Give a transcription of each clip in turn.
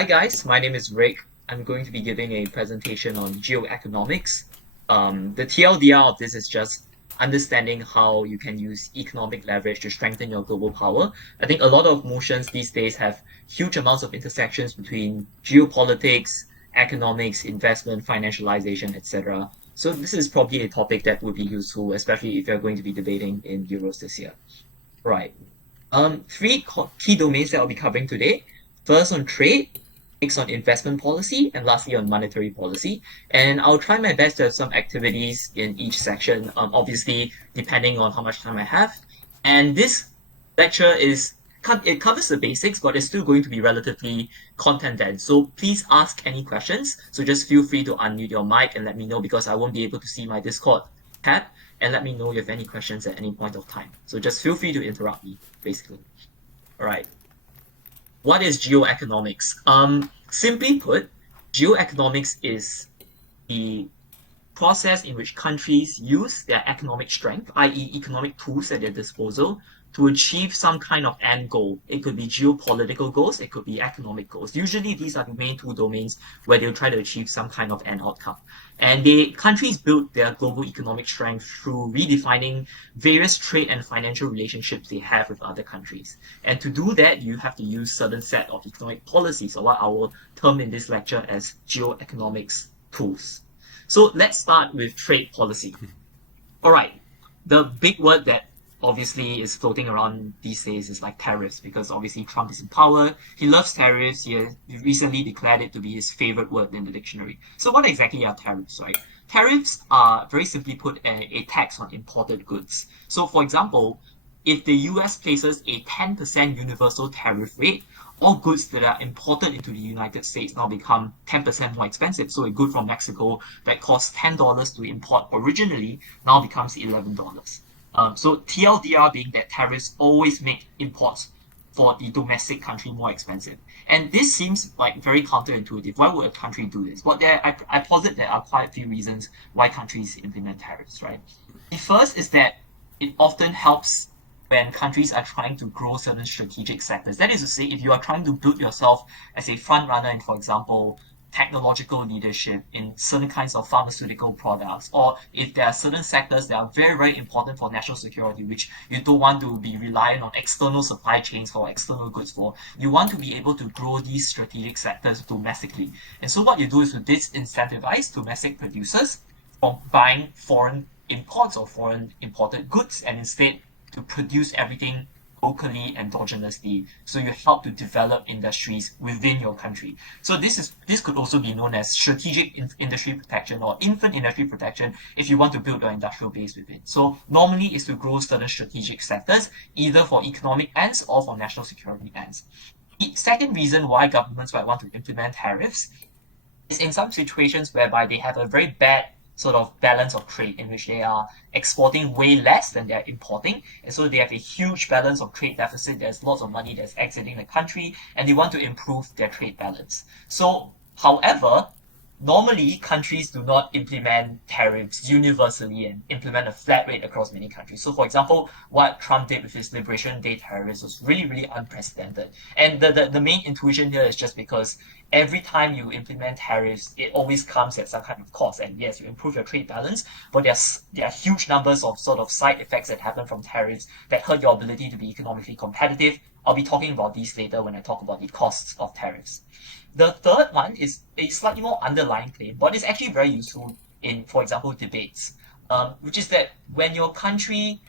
Hi guys, my name is Rick. I'm going to be giving a presentation on geoeconomics. The TLDR of this is just understanding how you can use economic leverage to strengthen your global power. I think a lot of motions these days have huge amounts of intersections between geopolitics, economics, investment, financialization, etc. So this is probably a topic that would be useful, especially if you're going to be debating in Euros this year. Right. Three key domains that I'll be covering today. First on trade, next on investment policy, and lastly on monetary policy. And I'll try my best to have some activities in each section, obviously depending on how much time I have. And this lecture it covers the basics, but it's still going to be relatively content dense. So please ask any questions. So just feel free to unmute your mic and let me know because I won't be able to see my Discord tab and let me know if you have any questions at any point of time. So just feel free to interrupt me, basically. All right. What is geoeconomics? Simply put, geoeconomics is the process in which countries use their economic strength, i.e., economic tools at their disposal, to achieve some kind of end goal. It could be geopolitical goals, it could be economic goals. Usually, these are the main two domains where they'll try to achieve some kind of end outcome. And countries build their global economic strength through redefining various trade and financial relationships they have with other countries. And to do that, you have to use certain set of economic policies, or what I will term in this lecture as geoeconomics tools. So let's start with trade policy. All right. The big word that obviously is floating around these days is like tariffs, because obviously Trump is in power. He loves tariffs. He recently declared it to be his favorite word in the dictionary. So what exactly are tariffs, right? Tariffs are, very simply put, a tax on imported goods. So for example, if the US places a 10% universal tariff rate, all goods that are imported into the United States now become 10% more expensive. So a good from Mexico that costs $10 to import originally now becomes $11. So TLDR being that tariffs always make imports for the domestic country more expensive. And this seems like very counterintuitive. Why would a country do this? But I posit there are quite a few reasons why countries implement tariffs, right? The first is that it often helps when countries are trying to grow certain strategic sectors. That is to say, if you are trying to build yourself as a front runner in, for example, technological leadership in certain kinds of pharmaceutical products, or if there are certain sectors that are very, very important for national security, which you don't want to be reliant on external supply chains for external goods for, you want to be able to grow these strategic sectors domestically. And so what you do is to disincentivize domestic producers from buying foreign imports or foreign imported goods and instead to produce everything locally endogenously, so you help to develop industries within your country. So this could also be known as strategic industry protection or infant industry protection if you want to build your industrial base within. So normally is to grow certain strategic sectors either for economic ends or for national security ends. The second reason why governments might want to implement tariffs is in some situations whereby they have a very bad sort of balance of trade in which they are exporting way less than they're importing. And so they have a huge balance of trade deficit. There's lots of money that's exiting the country and they want to improve their trade balance. So, however, normally countries do not implement tariffs universally and implement a flat rate across many countries. So for example, what Trump did with his Liberation Day tariffs was really, really unprecedented. And the main intuition here is just because every time you implement tariffs, it always comes at some kind of cost. And yes, you improve your trade balance, but there are huge numbers of sort of side effects that happen from tariffs that hurt your ability to be economically competitive. I'll be talking about these later when I talk about the costs of tariffs. The third one is a slightly more underlying claim, but it's actually very useful in, for example, debates, which is that when your country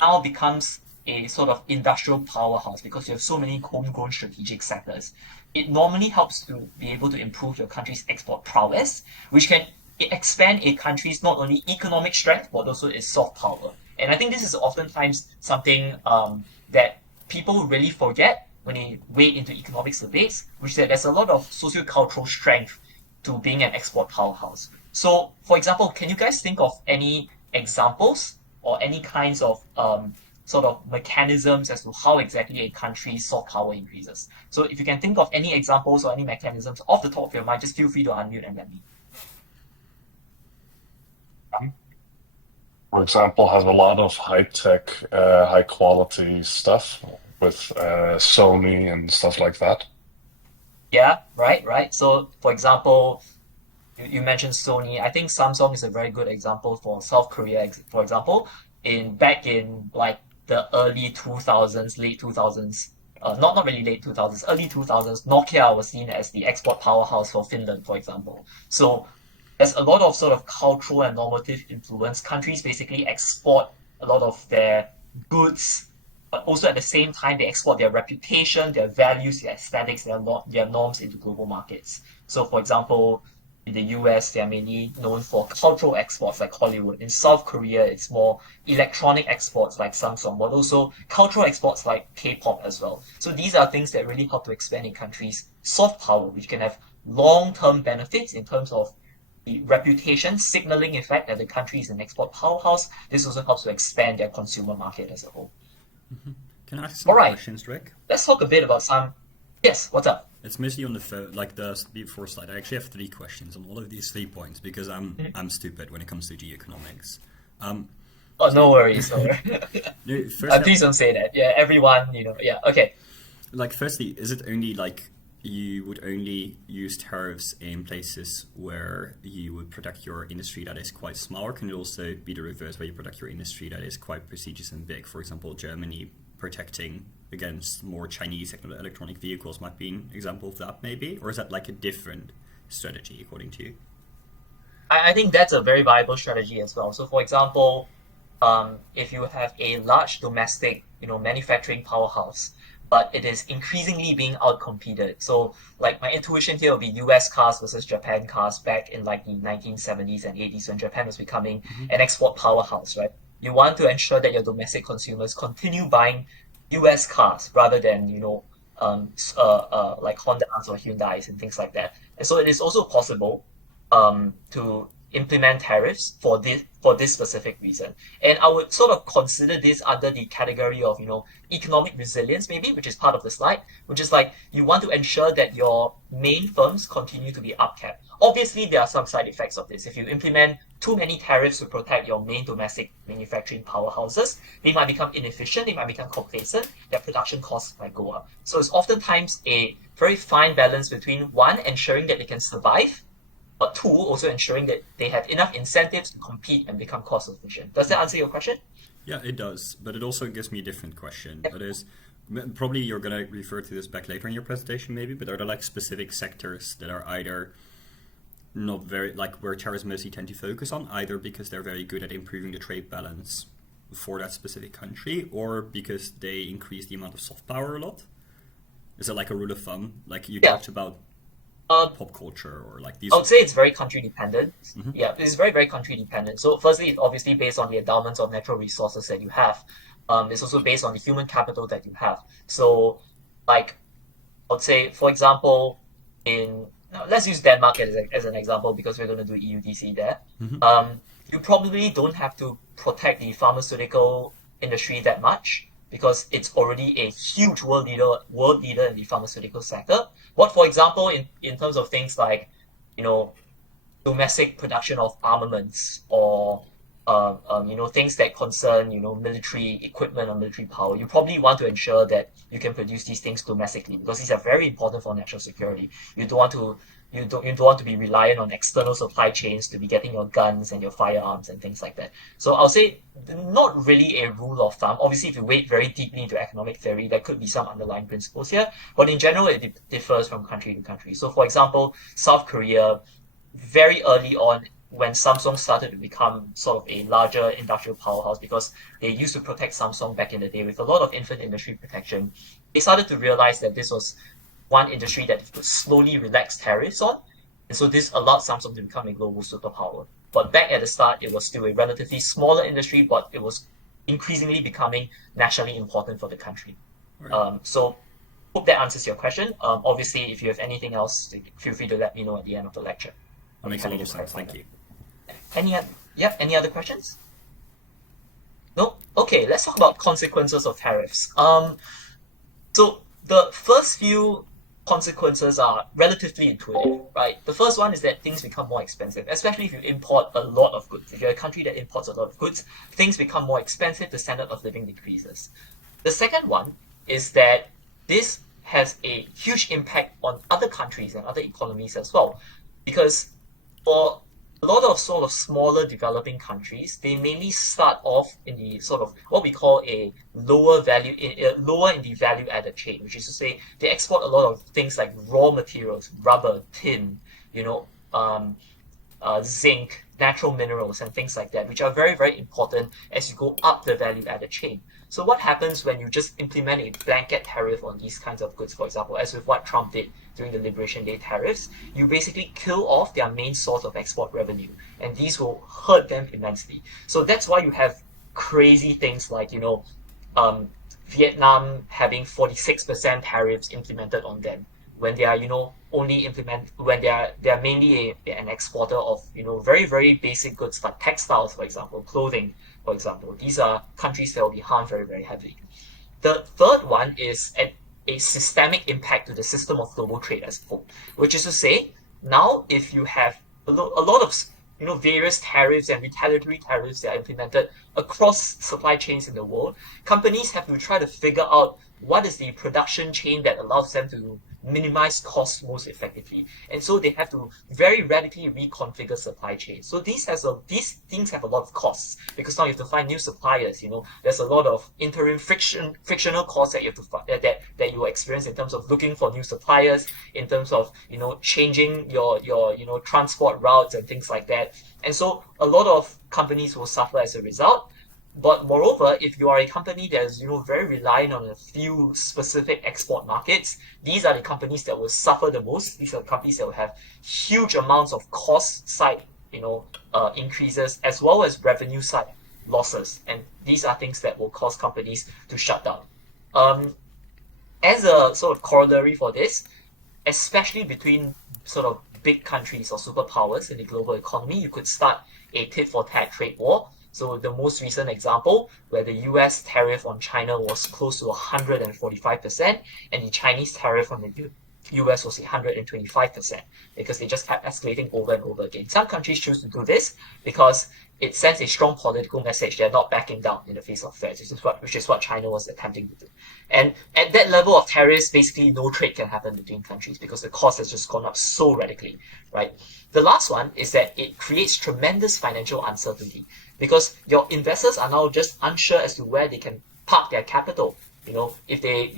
now becomes a sort of industrial powerhouse because you have so many homegrown strategic sectors, it normally helps to be able to improve your country's export prowess, which can expand a country's not only economic strength but also its soft power. And I think this is oftentimes something that people really forget when they wade into economics debates, which is that there's a lot of socio-cultural strength to being an export powerhouse. So, for example, can you guys think of any examples or any kinds of sort of mechanisms as to how exactly a country's soft power increases? So if you can think of any examples or any mechanisms off the top of your mind, just feel free to unmute and let me. For example, has a lot of high tech, high quality stuff with Sony and stuff like that. Yeah, right. So, for example, you mentioned Sony. I think Samsung is a very good example for South Korea. For example, in back in like the early 2000s, late 2000s, not really late 2000s, early 2000s, Nokia was seen as the export powerhouse for Finland, for example. So there's a lot of sort of cultural and normative influence. Countries basically export a lot of their goods, but also at the same time they export their reputation, their values, their aesthetics, their norms into global markets. So, for example, in the US, they are mainly known for cultural exports like Hollywood. In South Korea, it's more electronic exports like Samsung, but also cultural exports like K-pop as well. So these are things that really help to expand a country's soft power, which can have long-term benefits in terms of the reputation signaling effect that the country is an export powerhouse. This also helps to expand their consumer market as a whole. Can I ask some All right, questions, Rick? let's talk a bit about some. Yes, what's up? It's mostly on the before slide. I actually have three questions on all of these 3 points because I'm stupid when it comes to geoeconomics. Um, Oh, so no worries. No worries. no, first, Please don't say that. Yeah, everyone, yeah, okay. like, firstly, is it only like you would only use tariffs in places where you would protect your industry that is quite small, or can it also be the reverse where you protect your industry that is quite prestigious and big? For example, Germany protecting against more Chinese electronic vehicles might be an example of that, maybe? Or is that like a different strategy according to you? I think that's a very viable strategy as well. So, for example, if you have a large domestic, manufacturing powerhouse, but it is increasingly being outcompeted. So, like my intuition here will be U.S. cars versus Japan cars back in like the 1970s and 80s when Japan was becoming an export powerhouse, right? You want to ensure that your domestic consumers continue buying U.S. cars rather than, like Hondas or Hyundais and things like that. And so it is also possible to implement tariffs for this specific reason. And I would sort of consider this under the category of economic resilience, maybe, which is part of the slide, which is like you want to ensure that your main firms continue to be upkept. Obviously, there are some side effects of this. If you implement too many tariffs to protect your main domestic manufacturing powerhouses, they might become inefficient, they might become complacent, their production costs might go up. So it's oftentimes a very fine balance between one, ensuring that they can survive, but two, also ensuring that they have enough incentives to compete and become cost efficient. Does that answer your question? Yeah, it does, but it also gives me a different question. That is, probably you're going to refer to this back later in your presentation, maybe, but are there like specific sectors that are either not very, like where tariffs mostly tend to focus on, either because they're very good at improving the trade balance for that specific country, or because they increase the amount of soft power a lot? Is it like a rule of thumb? Like you Yeah. talked about Uh, pop culture or like these. I would say it's very country dependent. Mhm. Yeah, it's very, very country dependent. So firstly, it's obviously based on the endowments of natural resources that you have. It's also based on the human capital that you have. So like I would say, for example, in now, let's use Denmark as an example because we're going to do EUDC there. You probably don't have to protect the pharmaceutical industry that much because it's already a huge world leader in the pharmaceutical sector. But for example, in terms of things like, you know, domestic production of armaments or things that concern military equipment or military power. You probably want to ensure that you can produce these things domestically because these are very important for national security. You don't want to be reliant on external supply chains to be getting your guns and your firearms and things like that. So I'll say not really a rule of thumb. Obviously, if you wade very deeply into economic theory, there could be some underlying principles here, but in general, it differs from country to country. So, for example, South Korea very early on when Samsung started to become sort of a larger industrial powerhouse because they used to protect Samsung back in the day with a lot of infant industry protection. They started to realize that this was one industry that could slowly relax tariffs on. And so this allowed Samsung to become a global superpower. But back at the start, it was still a relatively smaller industry, but it was increasingly becoming nationally important for the country. All right. So hope that answers your question. Obviously, if you have anything else, feel free to let me know at the end of the lecture. That I'll be makes a happy lot to of sense. clarify Thank that. you. Any other questions? No? Okay, let's talk about consequences of tariffs. So the first few consequences are relatively intuitive, right? The first one is that things become more expensive, especially if you import a lot of goods. If you're a country that imports a lot of goods, things become more expensive, the standard of living decreases. The second one is that this has a huge impact on other countries and other economies as well. Because for a lot of sort of smaller developing countries, they mainly start off in the sort of what we call a lower in the value added chain, which is to say they export a lot of things like raw materials, rubber, tin, you know, zinc, natural minerals, and things like that, which are very, very important as you go up the value added chain. So what happens when you just implement a blanket tariff on these kinds of goods, for example, as with what Trump did during the Liberation Day tariffs, you basically kill off their main source of export revenue, and these will hurt them immensely. So that's why you have crazy things like, um, Vietnam having 46% tariffs implemented on them when they are, when they are mainly an exporter of, very, very basic goods like textiles, for example, clothing, for example. These are countries that will be harmed very, very heavily. The third one is a systemic impact to the system of global trade as a whole, which is to say, now if you have a lot of various tariffs and retaliatory tariffs that are implemented across supply chains in the world, companies have to try to figure out what is the production chain that allows them to minimize costs most effectively. And so they have to very radically reconfigure supply chains. So these things have a lot of costs, because now you have to find new suppliers. There's a lot of interim frictional costs that you have to that you experience in terms of looking for new suppliers, in terms of changing your transport routes and things like that. And so a lot of companies will suffer as a result. But moreover, if you are a company that is, very reliant on a few specific export markets, these are the companies that will suffer the most. These are the companies that will have huge amounts of cost side, increases, as well as revenue side losses. And these are things that will cause companies to shut down. As a sort of corollary for this, especially between sort of big countries or superpowers in the global economy, you could start a tit for tat trade war. So the most recent example, where the US tariff on China was close to 145%, and the Chinese tariff on the US was 125%, because they just kept escalating over and over again. Some countries choose to do this because it sends a strong political message. They're not backing down in the face of threats, which is what China was attempting to do. And at that level of tariffs, basically no trade can happen between countries because the cost has just gone up so radically, right? The last one is that it creates tremendous financial uncertainty, because your investors are now just unsure as to where they can park their capital. If they,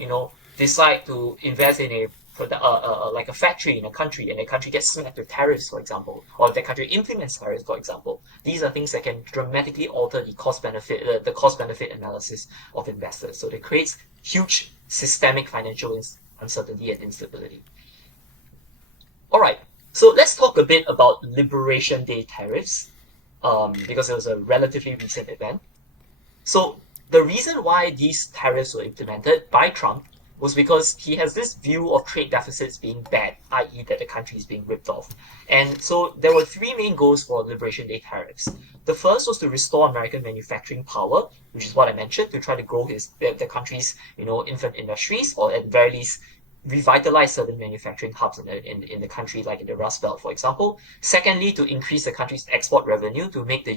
decide to invest in like a factory in a country, and the country gets smacked with tariffs, for example, or if the country implements tariffs, for example, these are things that can dramatically alter the cost benefit analysis of investors. So it creates huge systemic financial uncertainty and instability. All right, so let's talk a bit about Liberation Day tariffs, because it was a relatively recent event. So the reason why these tariffs were implemented by Trump was because he has this view of trade deficits being bad, i.e. that the country is being ripped off. And so there were three main goals for Liberation Day tariffs. The first was to restore American manufacturing power, which is what I mentioned, to try to grow the country's infant industries, or at the very least revitalize certain manufacturing hubs in the country, like in the Rust Belt, for example. Secondly, to increase the country's export revenue, to make the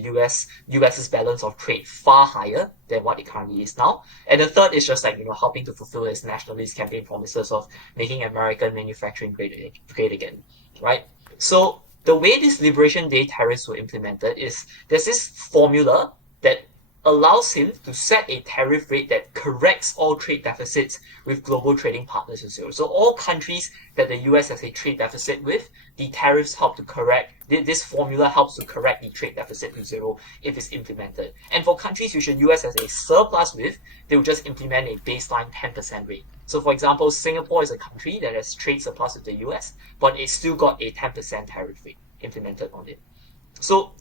US's balance of trade far higher than what it currently is now. And the third is just like, helping to fulfill its nationalist campaign promises of making American manufacturing great again, right? So the way these Liberation Day tariffs were implemented is there's this formula that allows him to set a tariff rate that corrects all trade deficits with global trading partners to zero. So all countries that the US has a trade deficit with, the tariffs help to correct, this formula helps to correct the trade deficit to zero if it's implemented. And for countries which the US has a surplus with, they will just implement a baseline 10% rate. So for example, Singapore is a country that has trade surplus with the US, but it's still got a 10% tariff rate implemented on it. So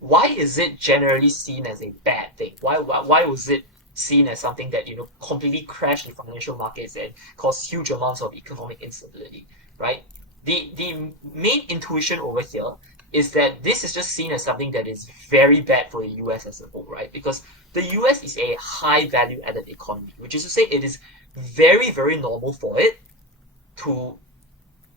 why is it generally seen as a bad thing? Why was it seen as something that completely crashed the financial markets and caused huge amounts of economic instability, right? The main intuition over here is that this is just seen as something that is very bad for the US as a whole, right? Because the US is a high value added economy, which is to say it is very, very normal for it to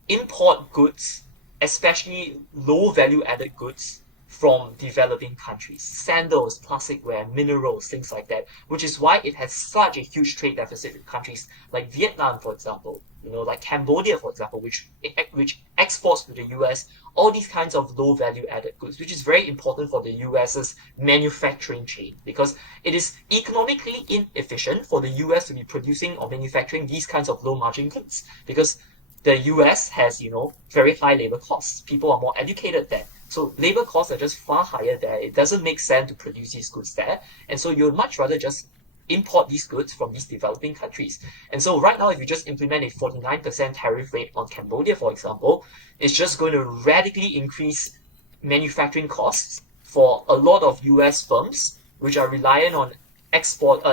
import goods, especially low value added goods, from developing countries. Sandals, plasticware, minerals, things like that, which is why it has such a huge trade deficit with countries like Vietnam, for example, like Cambodia, for example, which exports to the US all these kinds of low value added goods, which is very important for the US's manufacturing chain, because it is economically inefficient for the US to be producing or manufacturing these kinds of low margin goods, because the US has, very high labor costs. People are more educated there. So labor costs are just far higher there. It doesn't make sense to produce these goods there. And so you'd much rather just import these goods from these developing countries. And so right now, if you just implement a 49% tariff rate on Cambodia, for example, it's just going to radically increase manufacturing costs for a lot of US firms, which are reliant on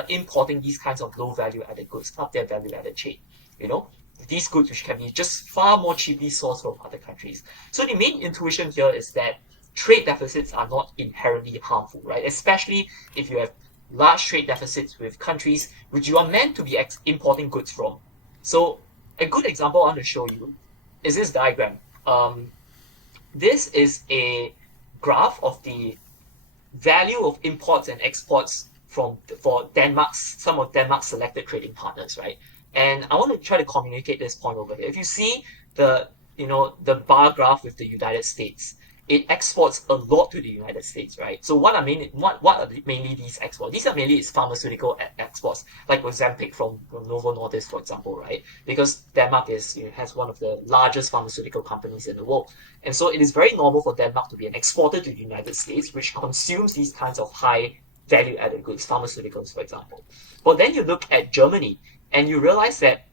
importing these kinds of low value added goods up their value added chain. These goods which can be just far more cheaply sourced from other countries. So the main intuition here is that trade deficits are not inherently harmful, right? Especially if you have large trade deficits with countries which you are meant to be importing goods from. So a good example I want to show you is this diagram. This is a graph of the value of imports and exports for some of Denmark's selected trading partners, right? And I want to try to communicate this point over here. If you see the bar graph with the United States, it exports a lot to the United States, right? So what are mainly these exports? These are mainly its pharmaceutical exports, like Ozempic from Novo Nordisk, for example, right? Because Denmark has one of the largest pharmaceutical companies in the world. And so it is very normal for Denmark to be an exporter to the United States, which consumes these kinds of high value-added goods, pharmaceuticals, for example. But then you look at Germany, and you realize that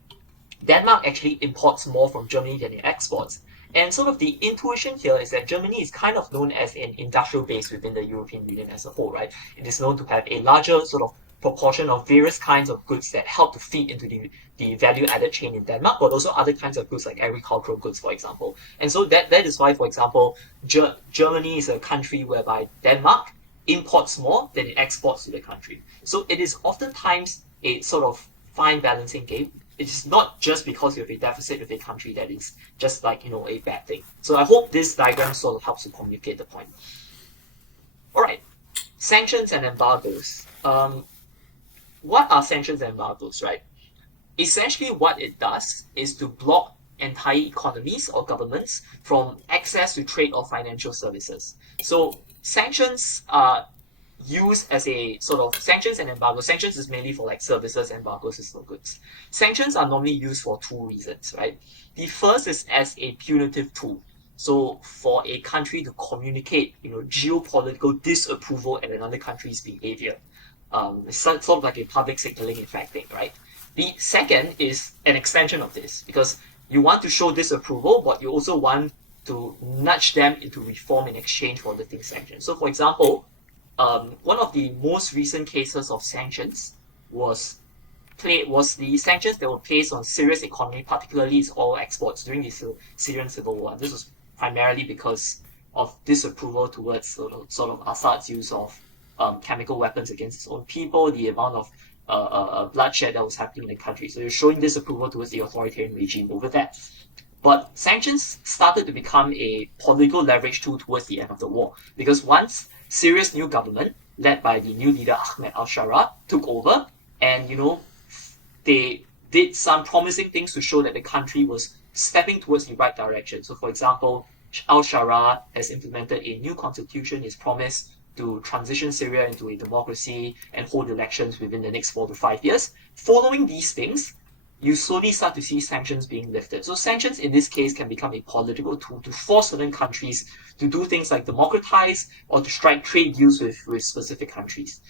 Denmark actually imports more from Germany than it exports. And sort of the intuition here is that Germany is kind of known as an industrial base within the European Union as a whole, right? It is known to have a larger sort of proportion of various kinds of goods that help to feed into the value-added chain in Denmark, but also other kinds of goods like agricultural goods, for example. And so that is why, for example, Germany is a country whereby Denmark imports more than it exports to the country. So it is oftentimes a sort of fine balancing game. It's not just because you have a deficit with a country that is just like, a bad thing. So I hope this diagram sort of helps to communicate the point. All right, sanctions and embargoes. What are sanctions and embargoes, right? Essentially what it does is to block entire economies or governments from access to trade or financial services. So sanctions are used as a sort of sanctions and embargoes. Sanctions is mainly for like services, embargoes is for goods. Sanctions are normally used for two reasons, right? The first is as a punitive tool. So for a country to communicate, geopolitical disapproval at another country's behavior. It's sort of like a public signaling effect thing, right? The second is an extension of this, because you want to show disapproval, but you also want to nudge them into reform in exchange for lifting sanctions. So for example, one of the most recent cases of sanctions was the sanctions that were placed on Syria's economy, particularly its oil exports during the Syrian civil war. This was primarily because of disapproval towards sort of Assad's use of chemical weapons against his own people, the amount of bloodshed that was happening in the country. So you're showing disapproval towards the authoritarian regime over that. But sanctions started to become a political leverage tool towards the end of the war, because once Syria's new government, led by the new leader Ahmed al-Shara, took over, and they did some promising things to show that the country was stepping towards the right direction. So for example, al-Shara has implemented a new constitution, his promise to transition Syria into a democracy and hold elections within the next 4 to 5 years. Following these things, you slowly start to see sanctions being lifted. So sanctions in this case can become a political tool to force certain countries to do things like democratize or to strike trade deals with specific countries.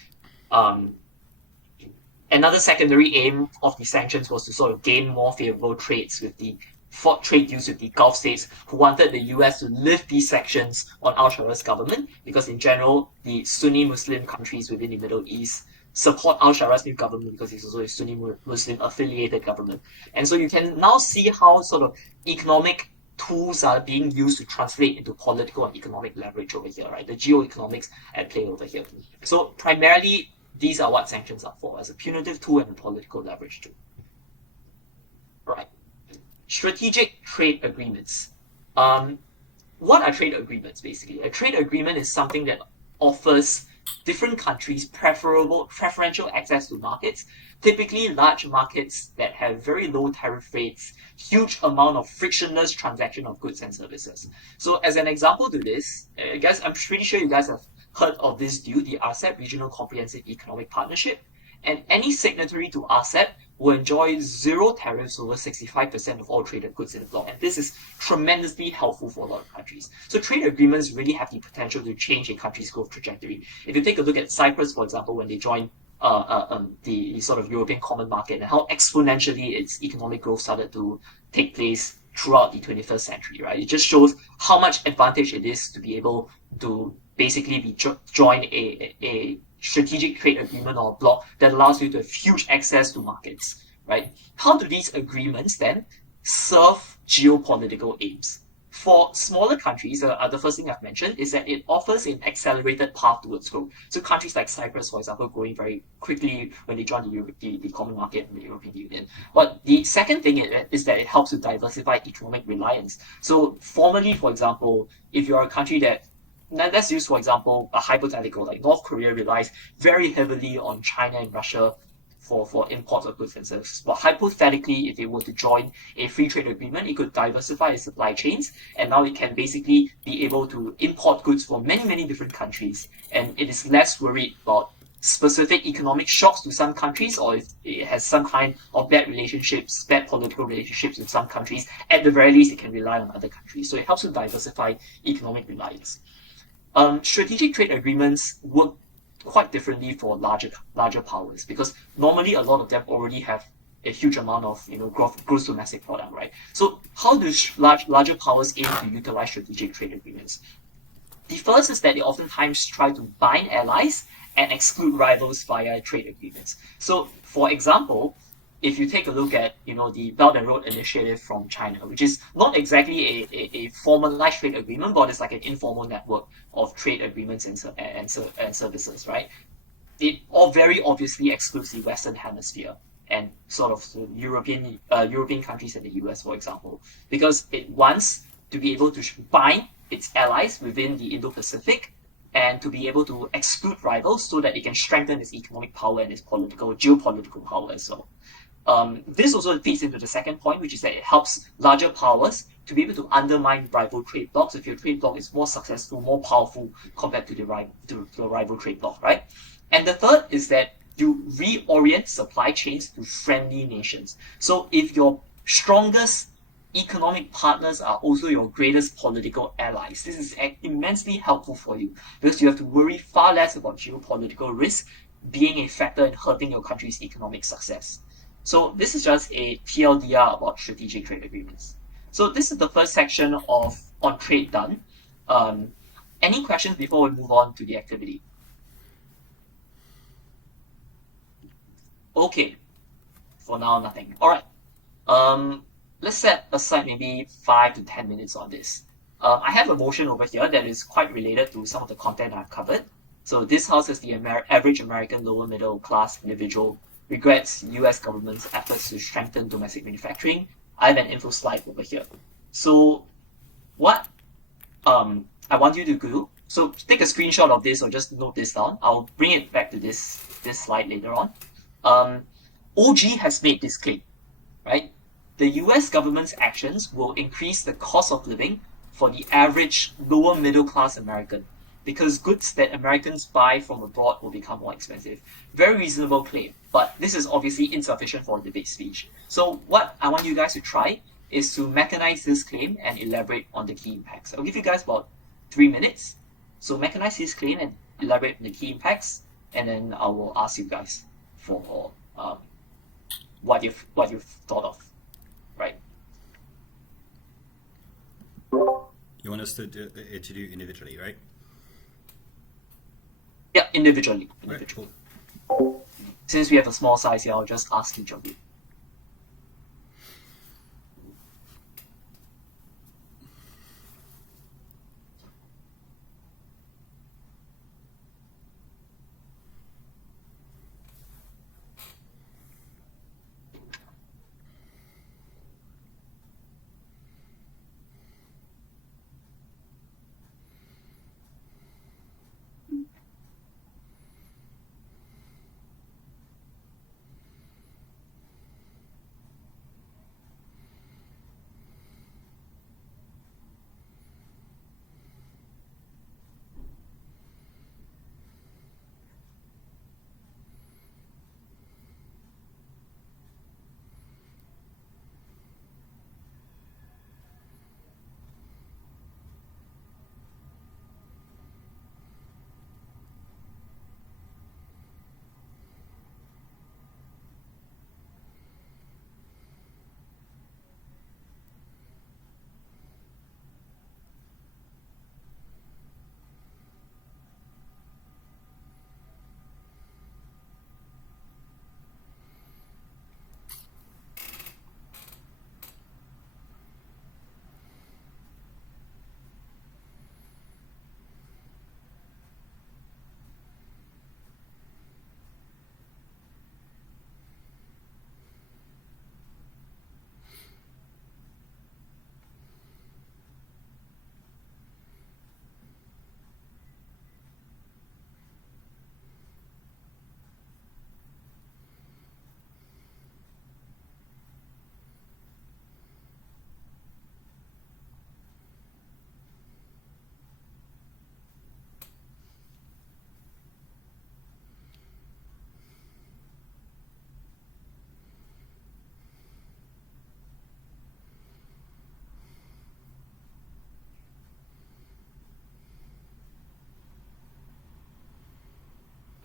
Another secondary aim of the sanctions was to sort of gain more favorable trade deals with the Gulf states, who wanted the US to lift these sanctions on al-Shara's government, because in general, the Sunni Muslim countries within the Middle East support al-Shara's new government because it's also a Sunni Muslim affiliated government. And so you can now see how sort of economic tools are being used to translate into political and economic leverage over here, right? The geoeconomics at play over here. So primarily, these are what sanctions are for, as a punitive tool and a political leverage tool. Right. Strategic trade agreements. what are trade agreements basically? A trade agreement is something that offers different countries preferential access to markets, typically large markets that have very low tariff rates, huge amount of frictionless transaction of goods and services. So as an example to this, guys, I'm pretty sure you guys have heard of this deal, the RCEP, Regional Comprehensive Economic Partnership, and any signatory to RCEP will enjoy zero tariffs over 65% of all traded goods in the bloc. And this is tremendously helpful for a lot of countries. So trade agreements really have the potential to change a country's growth trajectory. If you take a look at Cyprus, for example, when they joined the sort of European Common Market and how exponentially its economic growth started to take place throughout the 21st century, right? It just shows how much advantage it is to be able to basically join a strategic trade agreement or bloc that allows you to have huge access to markets, right? How do these agreements then serve geopolitical aims? For smaller countries, the first thing I've mentioned is that it offers an accelerated path towards growth. So countries like Cyprus, for example, growing very quickly when they join the common market and the European Union. But the second thing is that it helps to diversify economic reliance. So formally, for example, if you're a country that let's use, for example, a hypothetical like North Korea relies very heavily on China and Russia for imports of goods and services. But hypothetically, if it were to join a free trade agreement, it could diversify its supply chains, and now it can basically be able to import goods from many, many different countries, and it is less worried about specific economic shocks to some countries, or if it has some kind of bad relationships, bad political relationships with some countries. At the very least, it can rely on other countries. So it helps to diversify economic reliance. Strategic trade agreements work quite differently for larger powers, because normally a lot of them already have a huge amount of gross domestic product, right? So how do larger powers aim to utilize strategic trade agreements? The first is that they oftentimes try to bind allies and exclude rivals via trade agreements. So, for example, if you take a look at the Belt and Road Initiative from China, which is not exactly a formalized trade agreement, but it's like an informal network of trade agreements and services, right? It all very obviously excludes the Western Hemisphere and sort of the European countries and the US, for example, because it wants to be able to bind its allies within the Indo-Pacific and to be able to exclude rivals so that it can strengthen its economic power and its geopolitical power as well. This also feeds into the second point, which is that it helps larger powers to be able to undermine rival trade blocs if your trade bloc is more successful, more powerful compared to the rival trade bloc, right? And the third is that you reorient supply chains to friendly nations. So if your strongest economic partners are also your greatest political allies, this is immensely helpful for you because you have to worry far less about geopolitical risk being a factor in hurting your country's economic success. So this is just a TLDR about strategic trade agreements. So this is the first section on trade done. Any questions before we move on to the activity? Okay. For now, nothing. All right. Let's set aside maybe 5 to 10 minutes on this. I have a motion over here that is quite related to some of the content I've covered. So this house is the average American lower middle class individual regrets US government's efforts to strengthen domestic manufacturing. I have an info slide over here. So what I want you to do, so take a screenshot of this or just note this down. I'll bring it back to this slide later on. OG has made this claim, right? The US government's actions will increase the cost of living for the average lower middle class American because goods that Americans buy from abroad will become more expensive. Very reasonable claim, but this is obviously insufficient for a debate speech. So what I want you guys to try is to mechanize this claim and elaborate on the key impacts. I'll give you guys about 3 minutes. So mechanize this claim and elaborate on the key impacts, and then I will ask you guys for what you've thought of, right? You want us to do individually, right? Yeah, individually. Right, cool. Since we have a small size here, I'll just ask each of you.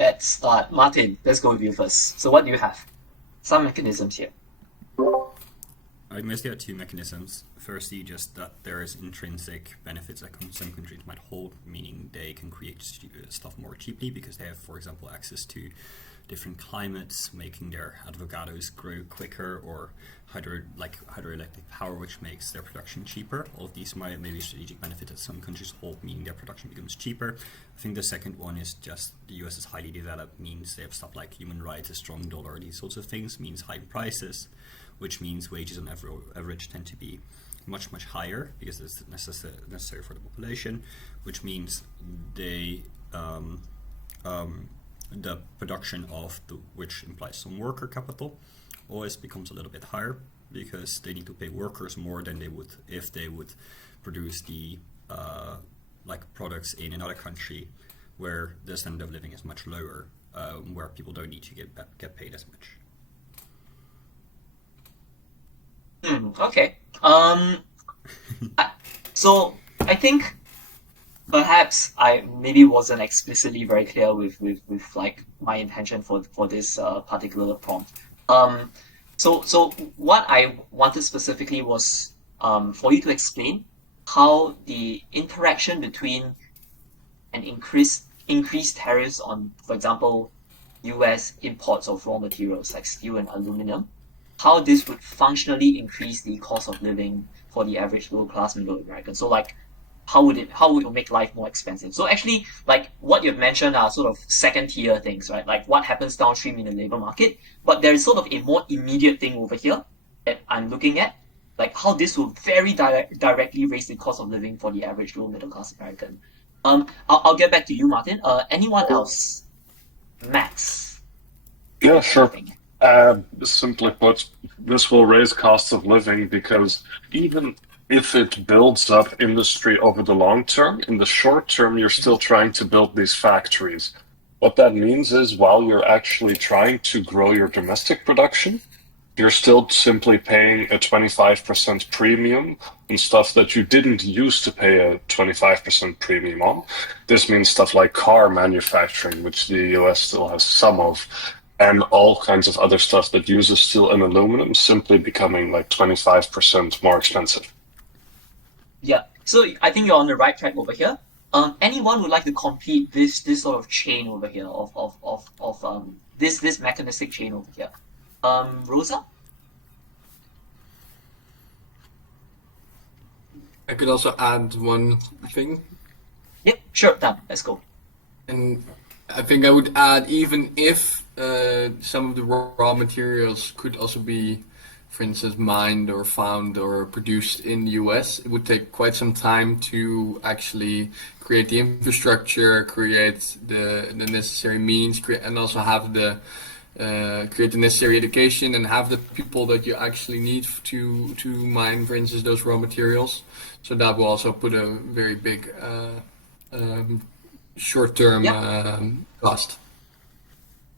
Let's start. Martin, let's go with you first. So what do you have? Some mechanisms here. I mostly had two mechanisms. Firstly, just that there is intrinsic benefits that some countries might hold, meaning they can create stuff more cheaply because they have, for example, access to different climates, making their avocados grow quicker, or hydroelectric power, which makes their production cheaper. All of these might maybe strategic benefits that some countries hold, meaning their production becomes cheaper. I think the second one is just the US is highly developed, means they have stuff like human rights, a strong dollar, these sorts of things, means high prices, which means wages on average tend to be much higher because it's necessary for the population, which means they the production of which implies some worker capital always becomes a little bit higher because they need to pay workers more than they would if they would produce the products in another country where the standard of living is much lower, where people don't need to get paid as much. Okay. So I think perhaps I maybe wasn't explicitly very clear with like my intention for this particular prompt. So what I wanted specifically was for you to explain how the interaction between an increased tariffs on, for example, US imports of raw materials like steel and aluminum, how this would functionally increase the cost of living for the average middle class middle American. So like how would it make life more expensive? So actually, like what you've mentioned are sort of second tier things, right? Like what happens downstream in the labor market. But there is sort of a more immediate thing over here that I'm looking at, like how this will very directly raise the cost of living for the average low middle class American. I'll get back to you, Martin. Anyone else? Max. Yeah, sure. Simply put, this will raise costs of living because even if it builds up industry over the long term, in the short term, you're still trying to build these factories. What that means is while you're actually trying to grow your domestic production, you're still simply paying a 25% premium on stuff that you didn't used to pay a 25% premium on. This means stuff like car manufacturing, which the US still has some of, and all kinds of other stuff that uses steel and aluminum simply becoming like 25% more expensive. Yeah, so I think you're on the right track over here. Anyone would like to complete this sort of chain over here of this mechanistic chain over here? Rosa? I could also add one thing. Yep, sure, done. Let's go. And I think I would add, even if some of the raw materials could also be, for instance, mined or found or produced in the US, it would take quite some time to actually create the infrastructure, create the necessary means, and also have create the necessary education and have the people that you actually need to mine, for instance, those raw materials. So that will also put a very big short-term cost.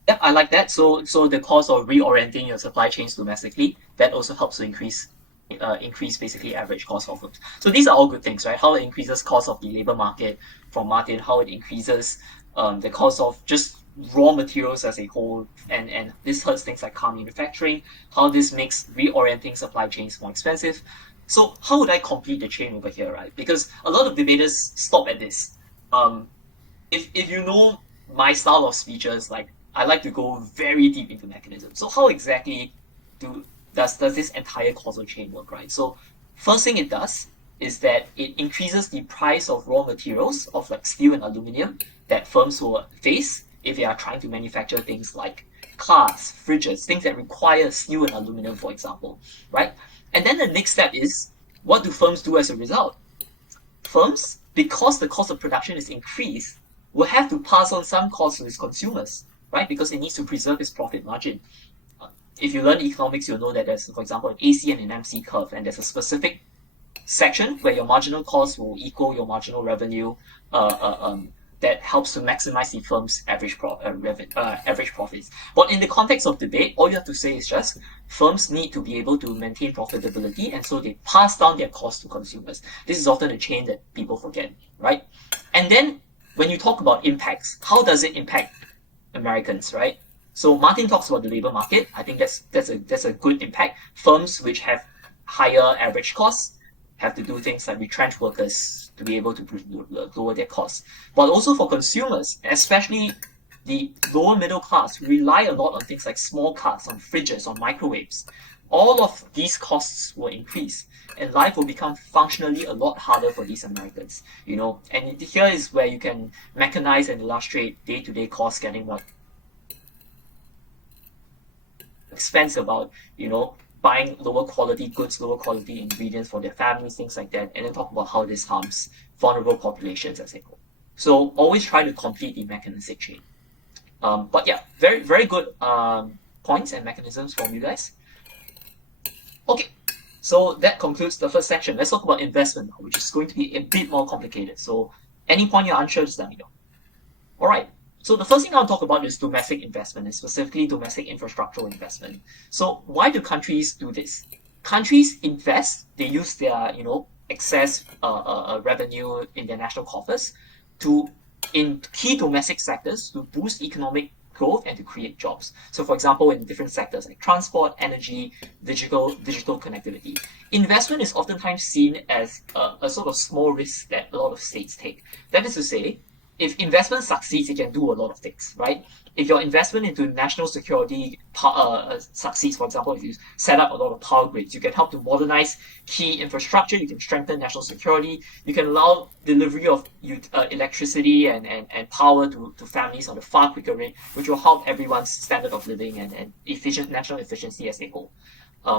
Yeah, I like that. So the cost of reorienting your supply chains domestically, that also helps to increase basically average cost of goods. So these are all good things, right? How it increases cost of the labor market from Martin, how it increases the cost of just raw materials as a whole, and this hurts things like car manufacturing, how this makes reorienting supply chains more expensive. So how would I complete the chain over here, right? Because a lot of debaters stop at this. If you know my style of speeches, like I like to go very deep into mechanisms. So how exactly does this entire causal chain work, right? So first thing it does is that it increases the price of raw materials of like steel and aluminum that firms will face if they are trying to manufacture things like cars, fridges, things that require steel and aluminum, for example, right? And then the next step is, what do firms do as a result? Firms, because the cost of production is increased, will have to pass on some cost to its consumers, right? Because it needs to preserve its profit margin. If you learn economics, you'll know that there's, for example, an AC and an MC curve, and there's a specific section where your marginal cost will equal your marginal revenue that helps to maximize the firm's average profits. But in the context of debate, all you have to say is just firms need to be able to maintain profitability, and so they pass down their costs to consumers. This is often a chain that people forget, right? And then when you talk about impacts, how does it impact Americans, right? So Martin talks about the labor market. I think that's a good impact. Firms which have higher average costs have to do things like retrench workers to be able to lower their costs. But also for consumers, especially the lower middle class, rely a lot on things like small cars, on fridges, on microwaves. All of these costs will increase, and life will become functionally a lot harder for these Americans. And here is where you can mechanize and illustrate day-to-day costs getting more expense about, buying lower quality goods, lower quality ingredients for their families, things like that, and then talk about how this harms vulnerable populations as a whole. So always try to complete the mechanistic chain. But yeah, very, very good points and mechanisms from you guys. Okay, so that concludes the first section. Let's talk about investment now, which is going to be a bit more complicated. So any point you're unsure, just let me know. All right. So the first thing I'll talk about is domestic investment, and specifically domestic infrastructural investment. So why do countries do this? Countries invest, they use their, excess revenue in their national coffers in key domestic sectors to boost economic growth and to create jobs. So for example, in different sectors like transport, energy, digital connectivity. Investment is oftentimes seen as a sort of small risk that a lot of states take. That is to say, if investment succeeds, it can do a lot of things, right? If your investment into national security succeeds, for example, if you set up a lot of power grids, you can help to modernize key infrastructure, you can strengthen national security, you can allow delivery of electricity and power to families on a far quicker rate, which will help everyone's standard of living and national efficiency as a whole.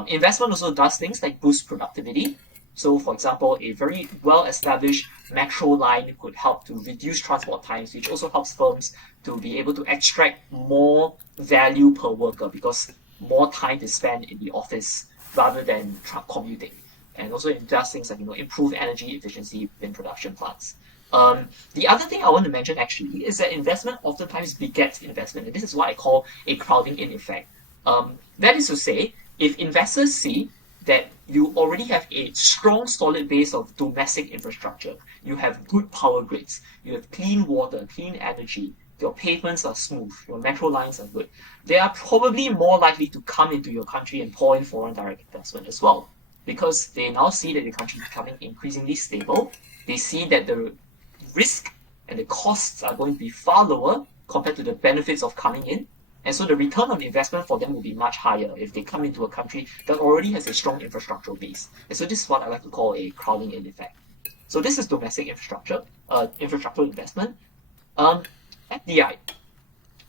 Investment also does things like boost productivity. So, for example, a very well-established metro line could help to reduce transport times, which also helps firms to be able to extract more value per worker because more time is spent in the office rather than commuting. And also it does things like improve energy efficiency in production plants. The other thing I want to mention actually is that investment oftentimes begets investment, and this is what I call a crowding in effect. That is to say, if investors see that you already have a strong, solid base of domestic infrastructure. You have good power grids. You have clean water, clean energy. Your pavements are smooth. Your metro lines are good. They are probably more likely to come into your country and pour in foreign direct investment as well, because they now see that the country is becoming increasingly stable. They see that the risk and the costs are going to be far lower compared to the benefits of coming in. And so the return on investment for them will be much higher if they come into a country that already has a strong infrastructural base. And so this is what I like to call a crowding in effect. So this is domestic infrastructural investment. FDI.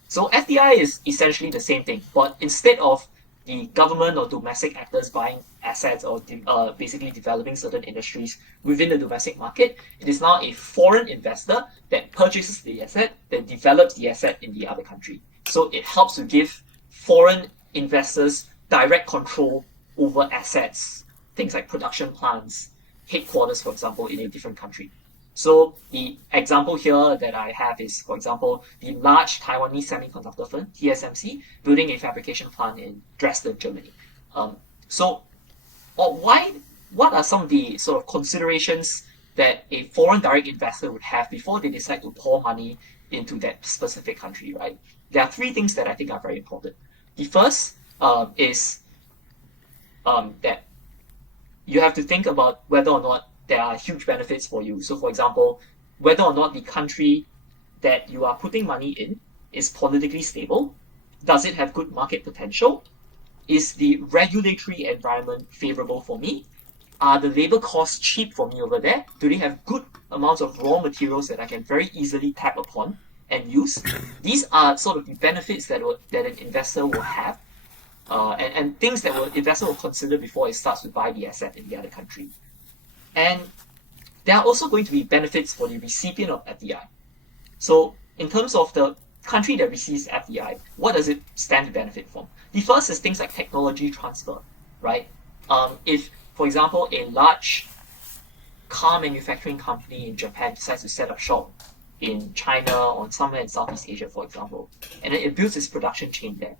So FDI is essentially the same thing, but instead of the government or domestic actors buying assets or basically developing certain industries within the domestic market, it is now a foreign investor that purchases the asset, that develops the asset in the other country. So it helps to give foreign investors direct control over assets, things like production plants, headquarters, for example, in a different country. So the example here that I have is, for example, the large Taiwanese semiconductor firm, TSMC, building a fabrication plant in Dresden, Germany. What are some of the sort of considerations that a foreign direct investor would have before they decide to pour money into that specific country, right? There are three things that I think are very important. The first is that you have to think about whether or not there are huge benefits for you. So, for example, whether or not the country that you are putting money in is politically stable. Does it have good market potential? Is the regulatory environment favorable for me? Are the labor costs cheap for me over there? Do they have good amounts of raw materials that I can very easily tap upon and use? These are sort of the benefits that an investor will have, and things that an investor will consider before it starts to buy the asset in the other country. And there are also going to be benefits for the recipient of FDI. So in terms of the country that receives FDI, what does it stand to benefit from? The first is things like technology transfer, right? If, for example, a large car manufacturing company in Japan decides to set up shop in China or somewhere in Southeast Asia, for example, and then it builds its production chain there.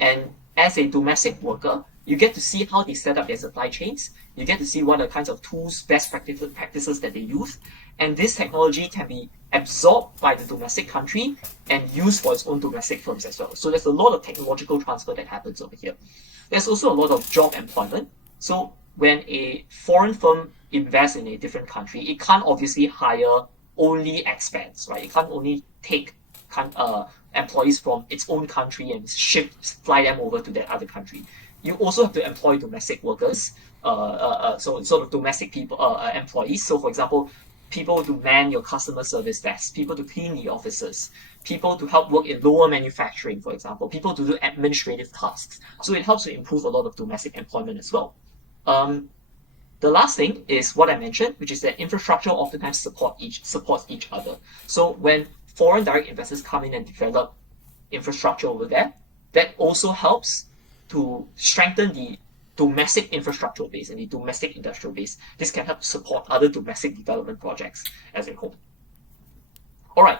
And as a domestic worker, You get to see how they set up their supply chains. You get to see what are the kinds of tools, best practices that they use. And this technology can be absorbed by the domestic country and used for its own domestic firms as well. So there's a lot of technological transfer that happens over here. There's also a lot of job employment. So when a foreign firm invests in a different country, it can't obviously hire only expats, right? It can't only take employees from its own country and fly them over to that other country. You also have to employ domestic workers, so sort of domestic people, employees. So, for example, people to man your customer service desk, people to clean the offices, people to help work in lower manufacturing, for example, people to do administrative tasks. So it helps to improve a lot of domestic employment as well. The last thing is what I mentioned, which is that infrastructure oftentimes supports each other. So when foreign direct investors come in and develop infrastructure over there, that also helps to strengthen the domestic infrastructural base and the domestic industrial base. This can help support other domestic development projects as a whole. All right.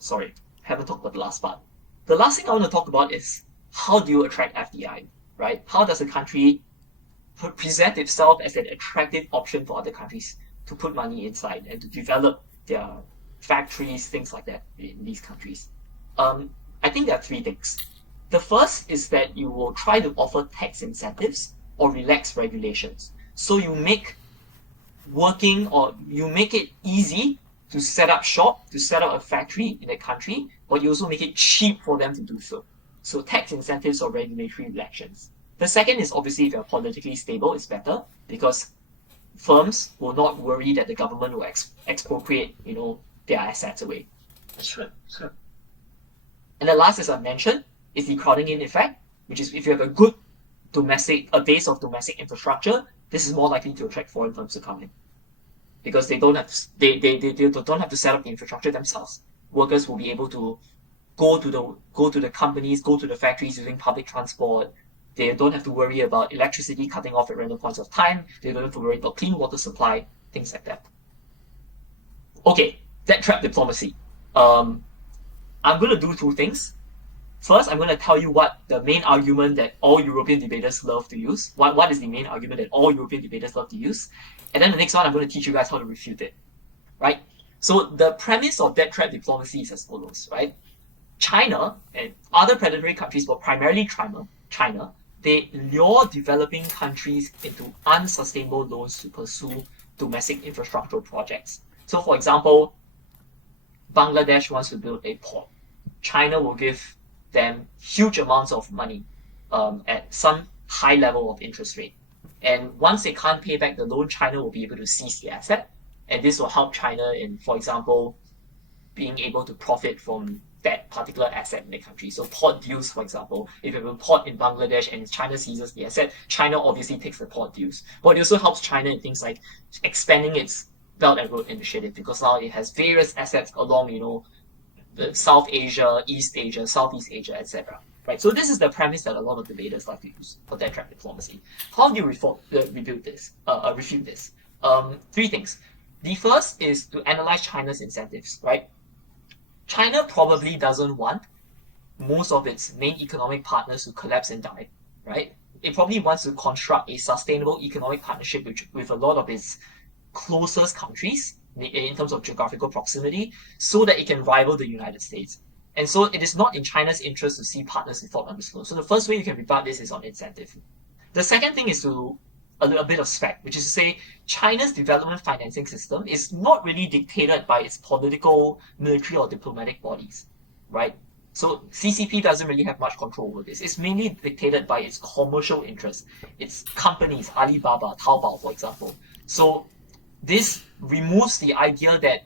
Sorry, haven't talked about the last part. The last thing I want to talk about is how do you attract FDI, right? How does a country present itself as an attractive option for other countries to put money inside and to develop their factories, things like that in these countries? I think there are three things. The first is that you will try to offer tax incentives or relax regulations. So you make it easy to set up shop, to set up a factory in a country, but you also make it cheap for them to do so. So tax incentives or regulatory relations. The second is obviously if you're politically stable, it's better because firms will not worry that the government will expropriate, their assets away. Sure. And the last, as I mentioned, is the crowding in effect, which is if you have a good base of domestic infrastructure, this is more likely to attract foreign firms to come in because they don't have to set up the infrastructure themselves. Workers will be able to go to the companies, go to the factories using public transport. They don't have to worry about electricity cutting off at random points of time. They don't have to worry about clean water supply, things like that. Okay, debt trap diplomacy. I'm going to do two things. First, I'm going to tell you what the main argument that all European debaters love to use. What is the main argument that all European debaters love to use? And then the next one, I'm going to teach you guys how to refute it. Right? So the premise of debt trap diplomacy is as follows, right? China and other predatory countries, but primarily China, they lure developing countries into unsustainable loans to pursue domestic infrastructural projects. So for example, Bangladesh wants to build a port. China will give them huge amounts of money at some high level of interest rate. And once they can't pay back the loan, China will be able to seize the asset. And this will help China in, for example, being able to profit from that particular asset in the country. So port dues, for example, if you have a port in Bangladesh and China seizes the asset, China obviously takes the port dues. But it also helps China in things like expanding its Belt and Road Initiative because now it has various assets along, the South Asia, East Asia, Southeast Asia, etc. Right? So this is the premise that a lot of debaters like to use for debt trap diplomacy. How do you refute this? Three things. The first is to analyze China's incentives, right? China probably doesn't want most of its main economic partners to collapse and die, right? It probably wants to construct a sustainable economic partnership with a lot of its closest countries in terms of geographical proximity so that it can rival the United States. And so it is not in China's interest to see partners default on this loan. So the first way you can rebut this is on incentive. The second thing is a bit of spec, which is to say China's development financing system is not really dictated by its political, military, or diplomatic bodies, right? So CCP doesn't really have much control over this. It's mainly dictated by its commercial interests, its companies, Alibaba, Taobao, for example. So this removes the idea that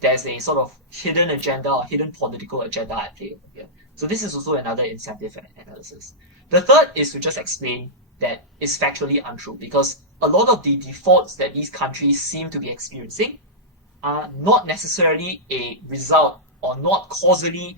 there's a sort of hidden agenda or hidden political agenda at play over here. So this is also another incentive analysis. The third is to just explain that is factually untrue because a lot of the defaults that these countries seem to be experiencing are not necessarily a result or not causally,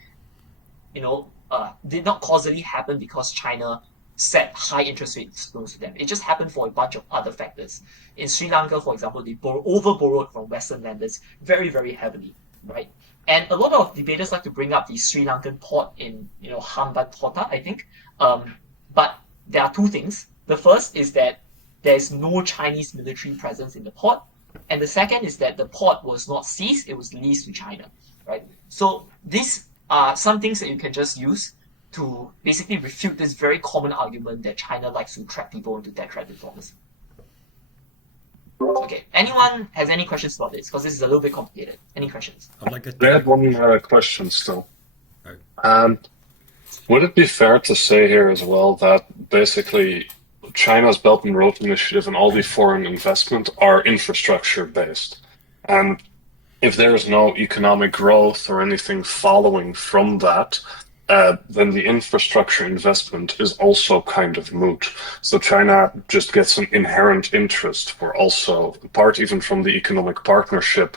did not causally happen because China set high interest rates loans to them. It just happened for a bunch of other factors. In Sri Lanka, for example, they over-borrowed from Western lenders very, very heavily, right? And a lot of debaters like to bring up the Sri Lankan port in, Hambantota, I think. But there are two things. The first is that there's no Chinese military presence in the port, and the second is that the port was not seized; it was leased to China, right? So these are some things that you can just use to basically refute this very common argument that China likes to trap people into debt trap diplomacy. Okay, anyone has any questions about this? Because this is a little bit complicated. Any questions? I'd like I had one question still. Right. Would it be fair to say here as well that basically China's Belt and Road Initiative and all the foreign investment are infrastructure based? And if there is no economic growth or anything following from that, then the infrastructure investment is also kind of moot. So China just gets an inherent interest, or also part even from the economic partnership,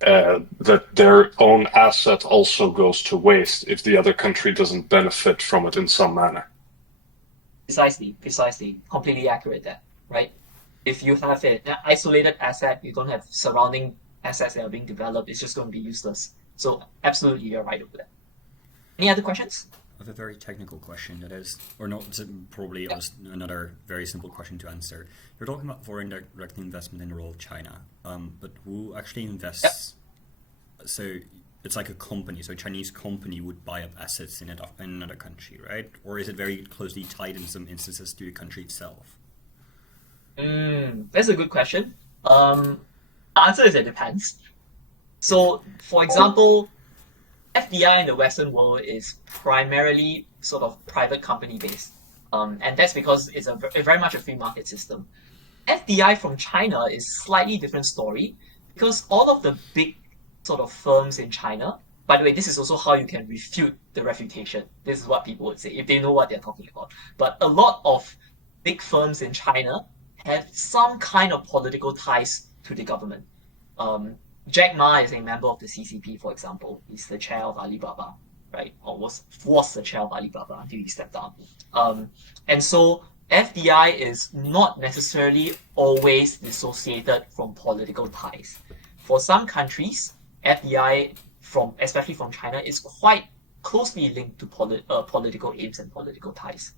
that their own asset also goes to waste if the other country doesn't benefit from it in some manner. Precisely. Completely accurate there, right? If you have an isolated asset, you don't have surrounding assets that are being developed, it's just going to be useless. So absolutely, you're right over there. Any other questions? I have a very technical question that is, or not, probably another very simple question to answer. You're talking about foreign direct investment in the role of China, but who actually invests? Yep. So it's like a company, so a Chinese company would buy up assets in another country, right? Or is it very closely tied in some instances to the country itself? That's a good question. The answer is it depends. So, for example, FDI in the Western world is primarily sort of private company based, and that's because it's a very much a free market system. FDI from China is slightly different story because all of the big sort of firms in China. By the way, this is also how you can refute the refutation. This is what people would say if they know what they're talking about. But a lot of big firms in China have some kind of political ties to the government. Jack Ma is a member of the CCP, for example. He's the chair of Alibaba, right? Or was the chair of Alibaba until he stepped down. And so FDI is not necessarily always dissociated from political ties. For some countries, FDI, especially from China, is quite closely linked to political aims and political ties.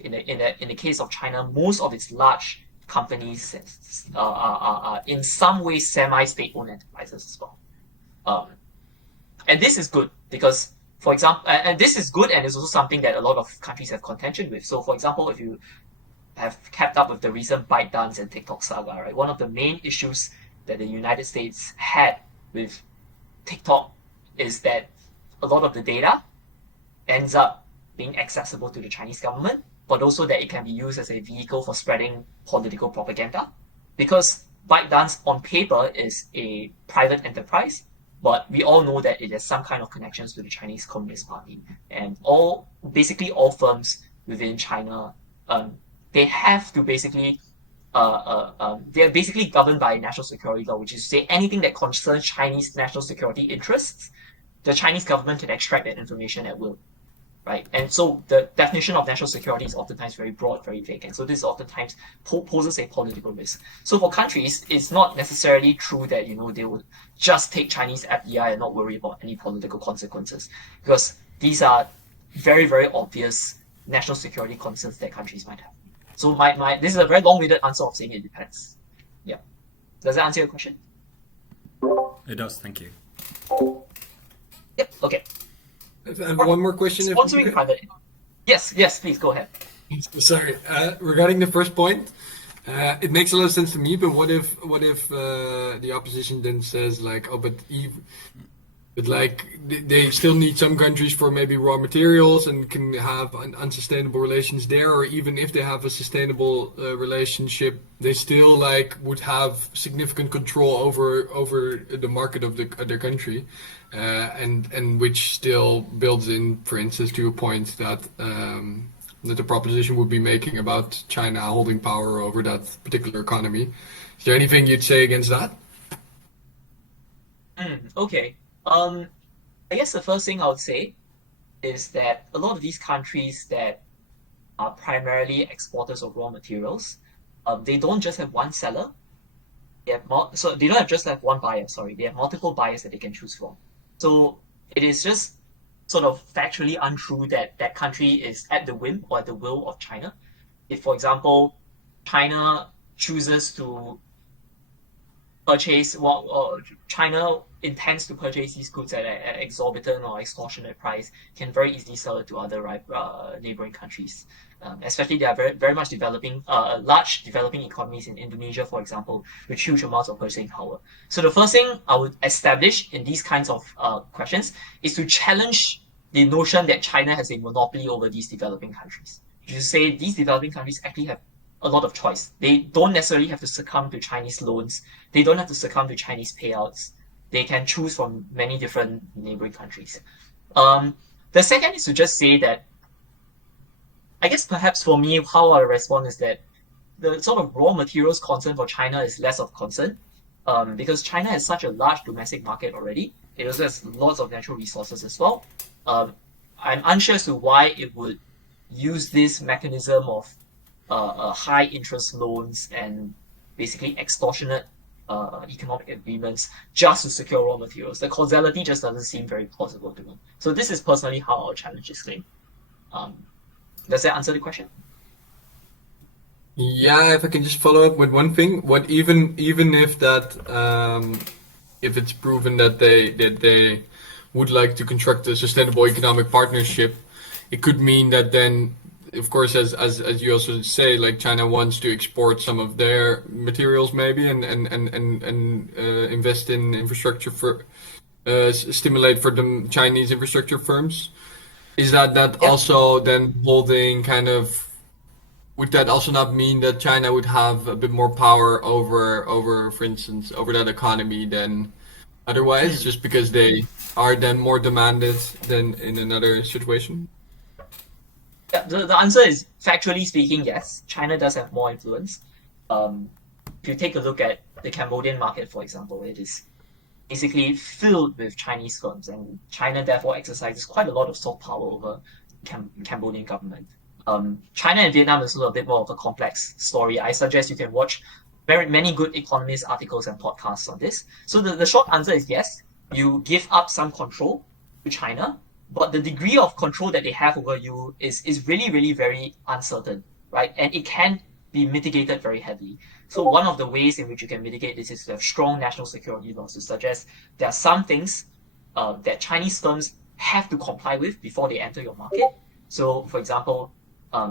In the case of China, most of its large companies are in some way semi-state-owned enterprises as well. And this is good because, for example, and this is good and it's also something that a lot of countries have contention with. So, for example, if you have kept up with the recent ByteDance and TikTok saga, right, one of the main issues that the United States had with TikTok is that a lot of the data ends up being accessible to the Chinese government, but also that it can be used as a vehicle for spreading political propaganda. Because ByteDance on paper is a private enterprise, but we all know that it has some kind of connections to the Chinese Communist Party. And basically all firms within China, they have to basically they're basically governed by national security law, which is to say anything that concerns Chinese national security interests, the Chinese government can extract that information at will. Right? And so the definition of national security is oftentimes very broad, very vague. And so this oftentimes poses a political risk. So for countries, it's not necessarily true that, they would just take Chinese FDI and not worry about any political consequences. Because these are very, very obvious national security concerns that countries might have. So this is a very long-winded answer of saying it depends. Yeah. Does that answer your question? It does, thank you. Yep, okay. And one more question. Sponsoring private. Yes, please go ahead. Sorry. Regarding the first point, it makes a lot of sense to me. But what if the opposition then says like, but they still need some countries for maybe raw materials and can have unsustainable relations there, or even if they have a sustainable relationship, they still would have significant control over the market of their country. And which still builds in, for instance, to a point that the proposition would be making about China holding power over that particular economy. Is there anything you'd say against that? Okay. I guess the first thing I would say is that a lot of these countries that are primarily exporters of raw materials, they don't just have one seller. They don't just have one buyer. Sorry, they have multiple buyers that they can choose from. So it is just sort of factually untrue that that country is at the whim or at the will of China. If, for example, China chooses to purchase China intends to purchase these goods at an exorbitant or extortionate price, can very easily sell it to other neighboring countries. Especially they are very much developing, large developing economies in Indonesia, for example, with huge amounts of purchasing power. So the first thing I would establish in these kinds of questions is to challenge the notion that China has a monopoly over these developing countries. You say these developing countries actually have a lot of choice. They don't necessarily have to succumb to Chinese loans. They don't have to succumb to Chinese payouts. They can choose from many different neighboring countries. The second is to just say that, I guess perhaps for me, how I respond is that the sort of raw materials concern for China is less of concern, because China has such a large domestic market already. It also has lots of natural resources as well. I'm unsure as to why it would use this mechanism of high interest loans and basically extortionate economic agreements just to secure raw materials. The causality just doesn't seem very plausible to me. So this is personally how I'll challenge this claim. Does that answer the question? Yeah, if I can just follow up with one thing, what even if that if it's proven that they would like to construct a sustainable economic partnership, it could mean that then, of course, as you also say, like China wants to export some of their materials maybe and invest in infrastructure for stimulate for the Chinese infrastructure firms. Is that Yeah. also then holding kind of? Would that also not mean that China would have a bit more power over, for instance, over that economy than otherwise, just because they are then more demanded than in another situation? Yeah, the answer is factually speaking, yes. China does have more influence. If you take a look at the Cambodian market, for example, it is basically filled with Chinese firms, and China therefore exercises quite a lot of soft power over Cambodian government. China and Vietnam is a bit more of a complex story. I suggest you can watch very many good economist articles and podcasts on this. So the short answer is yes, you give up some control to China, but the degree of control that they have over you is really, really very uncertain, right? And it can be mitigated very heavily. So one of the ways in which you can mitigate this is to have strong national security laws to suggest there are some things that Chinese firms have to comply with before they enter your market. So, for example,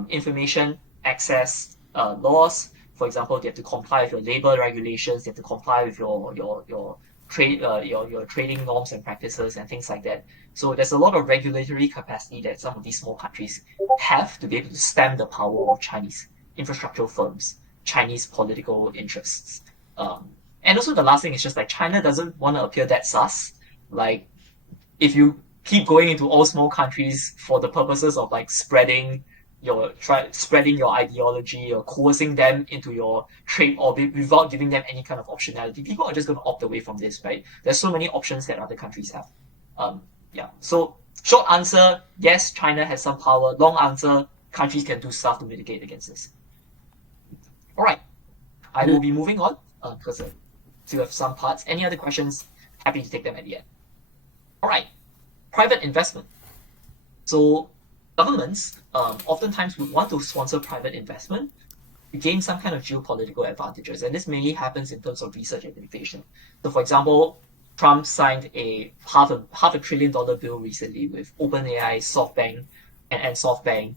information access laws. For example, they have to comply with your labor regulations. They have to comply with your trade your trading norms and practices and things like that. So there's a lot of regulatory capacity that some of these small countries have to be able to stem the power of Chinese infrastructural firms, Chinese political interests. And also the last thing is just like China doesn't want to appear that sus. Like if you keep going into all small countries for the purposes of like spreading your ideology or coercing them into your trade orbit without giving them any kind of optionality, people are just going to opt away from this, right? There's so many options that other countries have. Yeah. So short answer, yes, China has some power. Long answer, countries can do stuff to mitigate against this. All right. I will be moving on because still have some parts. Any other questions? Happy to take them at the end. All right. Private investment. So governments oftentimes would want to sponsor private investment to gain some kind of geopolitical advantages, and this mainly happens in terms of research and innovation. So, for example, Trump signed a half a $500 billion bill recently with OpenAI, SoftBank, and SoftBank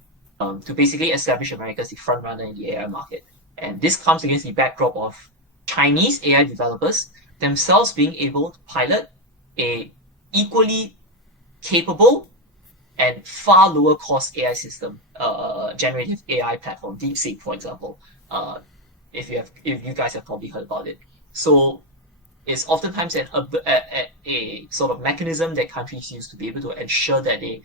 to basically establish America as the front runner in the AI market. And this comes against the backdrop of Chinese AI developers themselves being able to pilot a equally capable and far lower cost AI system, generative AI platform, DeepSeek, for example. If you guys have probably heard about it. So it's oftentimes a sort of mechanism that countries use to be able to ensure that they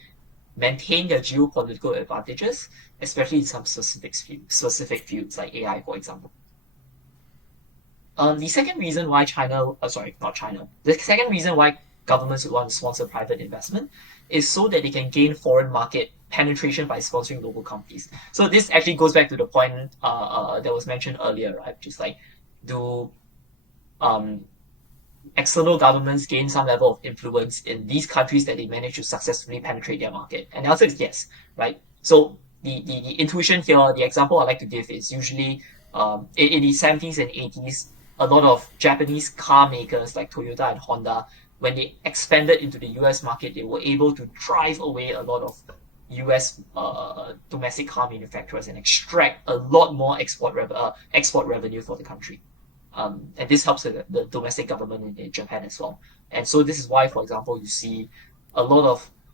maintain their geopolitical advantages, especially in some specific fields like AI, for example. The second reason why The second reason why governments would want to sponsor private investment is so that they can gain foreign market penetration by sponsoring local companies. So this actually goes back to the point that was mentioned earlier, right? Just like, do external governments gain some level of influence in these countries that they manage to successfully penetrate their market? And the answer is yes, right? So the intuition here, the example I like to give is usually in the 70s and 80s, a lot of Japanese car makers like Toyota and Honda, when they expanded into the US market, they were able to drive away a lot of US domestic car manufacturers and extract a lot more export revenue for the country. And this helps the domestic government in Japan as well. And so this is why, for example, you see a lot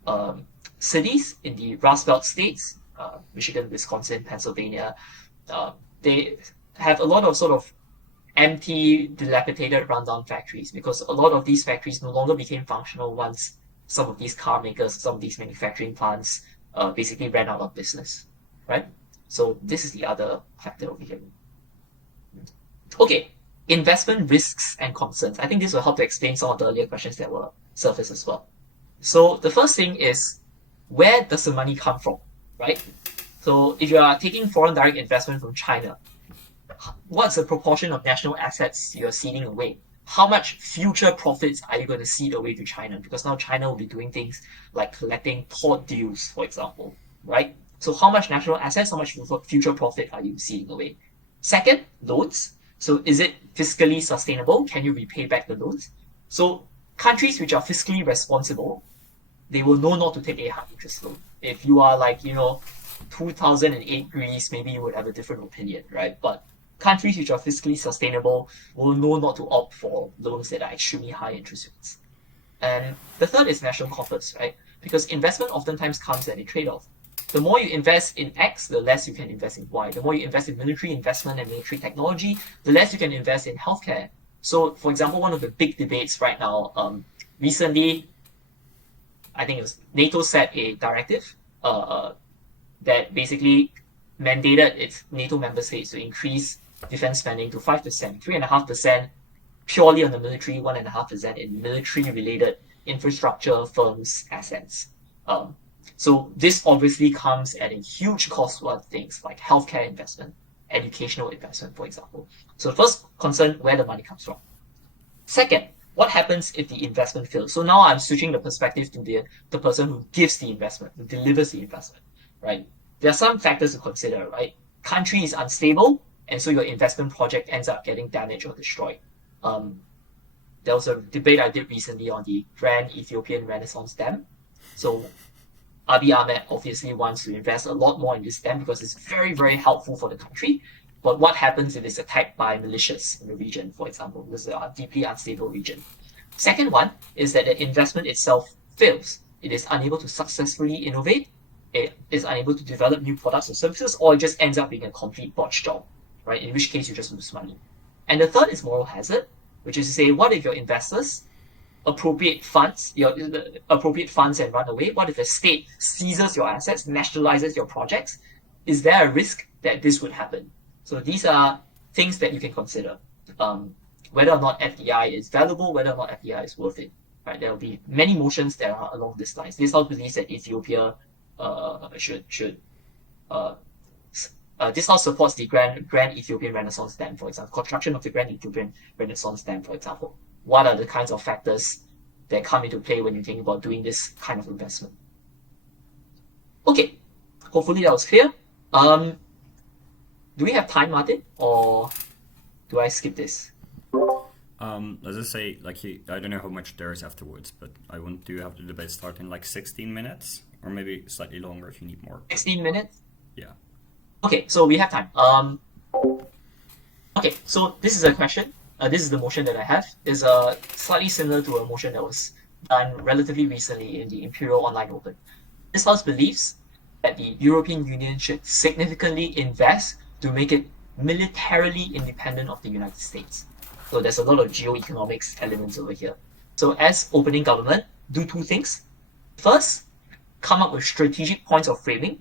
of cities in the Rust Belt states, Michigan, Wisconsin, Pennsylvania, they have a lot of sort of empty, dilapidated, rundown factories because a lot of these factories no longer became functional once some of these car makers, some of these manufacturing plants basically ran out of business, right? So this is the other factor over here. Okay, investment risks and concerns. I think this will help to explain some of the earlier questions that were surfaced as well. So the first thing is, where does the money come from, right? So if you are taking foreign direct investment from China, what's the proportion of national assets you're ceding away? How much future profits are you going to cede away to China? Because now China will be doing things like collecting port dues, for example, right? So how much national assets, how much future profit are you ceding away? Second, loans. So is it fiscally sustainable? Can you repay back the loans? So countries which are fiscally responsible, they will know not to take a high interest loan. If you are like, 2008 Greece, maybe you would have a different opinion, right? But countries which are fiscally sustainable will know not to opt for loans that are extremely high interest rates. And the third is national coffers, right? Because investment oftentimes comes at a trade-off. The more you invest in X, the less you can invest in Y. The more you invest in military investment and military technology, the less you can invest in healthcare. So, for example, one of the big debates right now, recently, I think it was NATO set a directive that basically mandated its NATO member states to increase defense spending to 5%, 3.5% purely on the military, 1.5% in military-related infrastructure firms' assets. So this obviously comes at a huge cost to other things like healthcare investment, educational investment, for example. So first concern, where the money comes from. Second, what happens if the investment fails? So now I'm switching the perspective to the person who gives the investment, who delivers the investment, right? There are some factors to consider, right? Country is unstable, and so your investment project ends up getting damaged or destroyed. There was a debate I did recently on the Grand Ethiopian Renaissance Dam. So Abiy Ahmed obviously wants to invest a lot more in this dam because it's very, very helpful for the country. But what happens if it's attacked by militias in the region, for example? This is a deeply unstable region. Second one is that the investment itself fails. It is unable to successfully innovate. It is unable to develop new products or services, or it just ends up being a complete botch job, right? In which case you just lose money. And the third is moral hazard, which is to say, what if your investors appropriate funds and run away? What if the state seizes your assets, nationalizes your projects? Is there a risk that this would happen? So these are things that you can consider. Whether or not FDI is valuable, whether or not FDI is worth it. Right? There will be many motions that are along this line. This house believes that Ethiopia this house supports the Grand Ethiopian Renaissance Dam, for example. Construction of the Grand Ethiopian Renaissance Dam, for example. What are the kinds of factors that come into play when you think about doing this kind of investment? Okay, hopefully that was clear. Do we have time, Martin, or do I skip this? Let's just say, I don't know how much there is afterwards, but I want to have the debate start in 16 minutes, or maybe slightly longer if you need more. 16 minutes? Yeah. Okay, so we have time. Okay, so this is a question. This is the motion that I have. It's slightly similar to a motion that was done relatively recently in the Imperial Online Open. This house believes that the European Union should significantly invest to make it militarily independent of the United States. So there's a lot of geoeconomics elements over here. So as opening government, do two things. First, come up with strategic points of framing.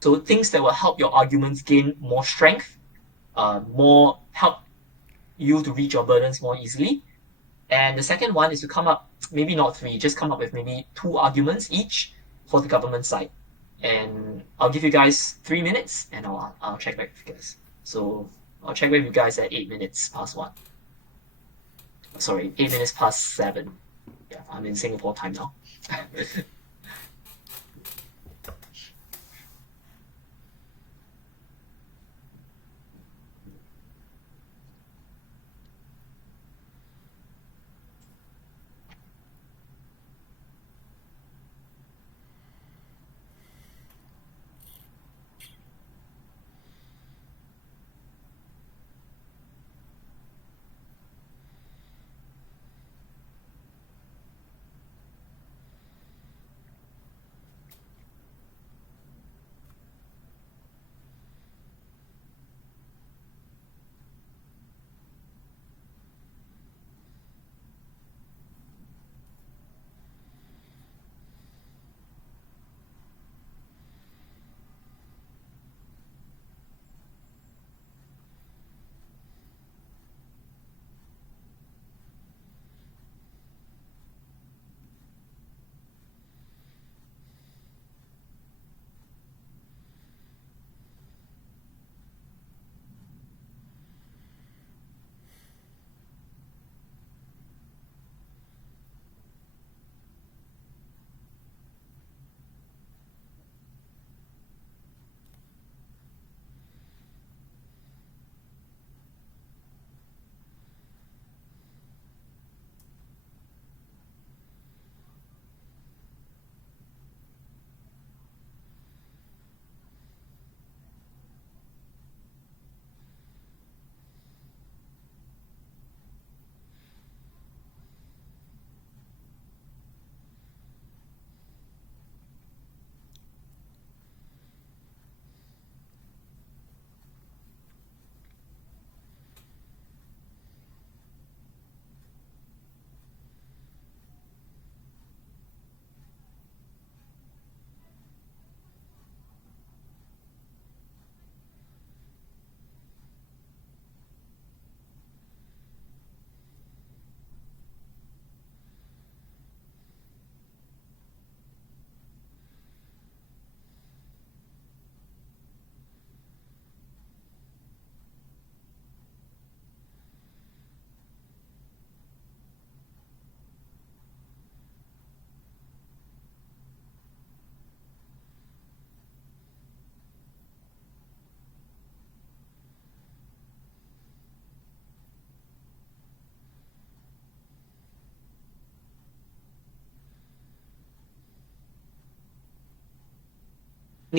So things that will help your arguments gain more strength, more help you to reach your burdens more easily. And the second one is to come up, maybe not three, just come up with maybe 2 arguments each for the government side. And I'll give you guys 3 minutes and I'll check back with you guys. So I'll check back with you guys at 8 minutes past 1. Sorry, 8 minutes past 7. Yeah, I'm in Singapore time now.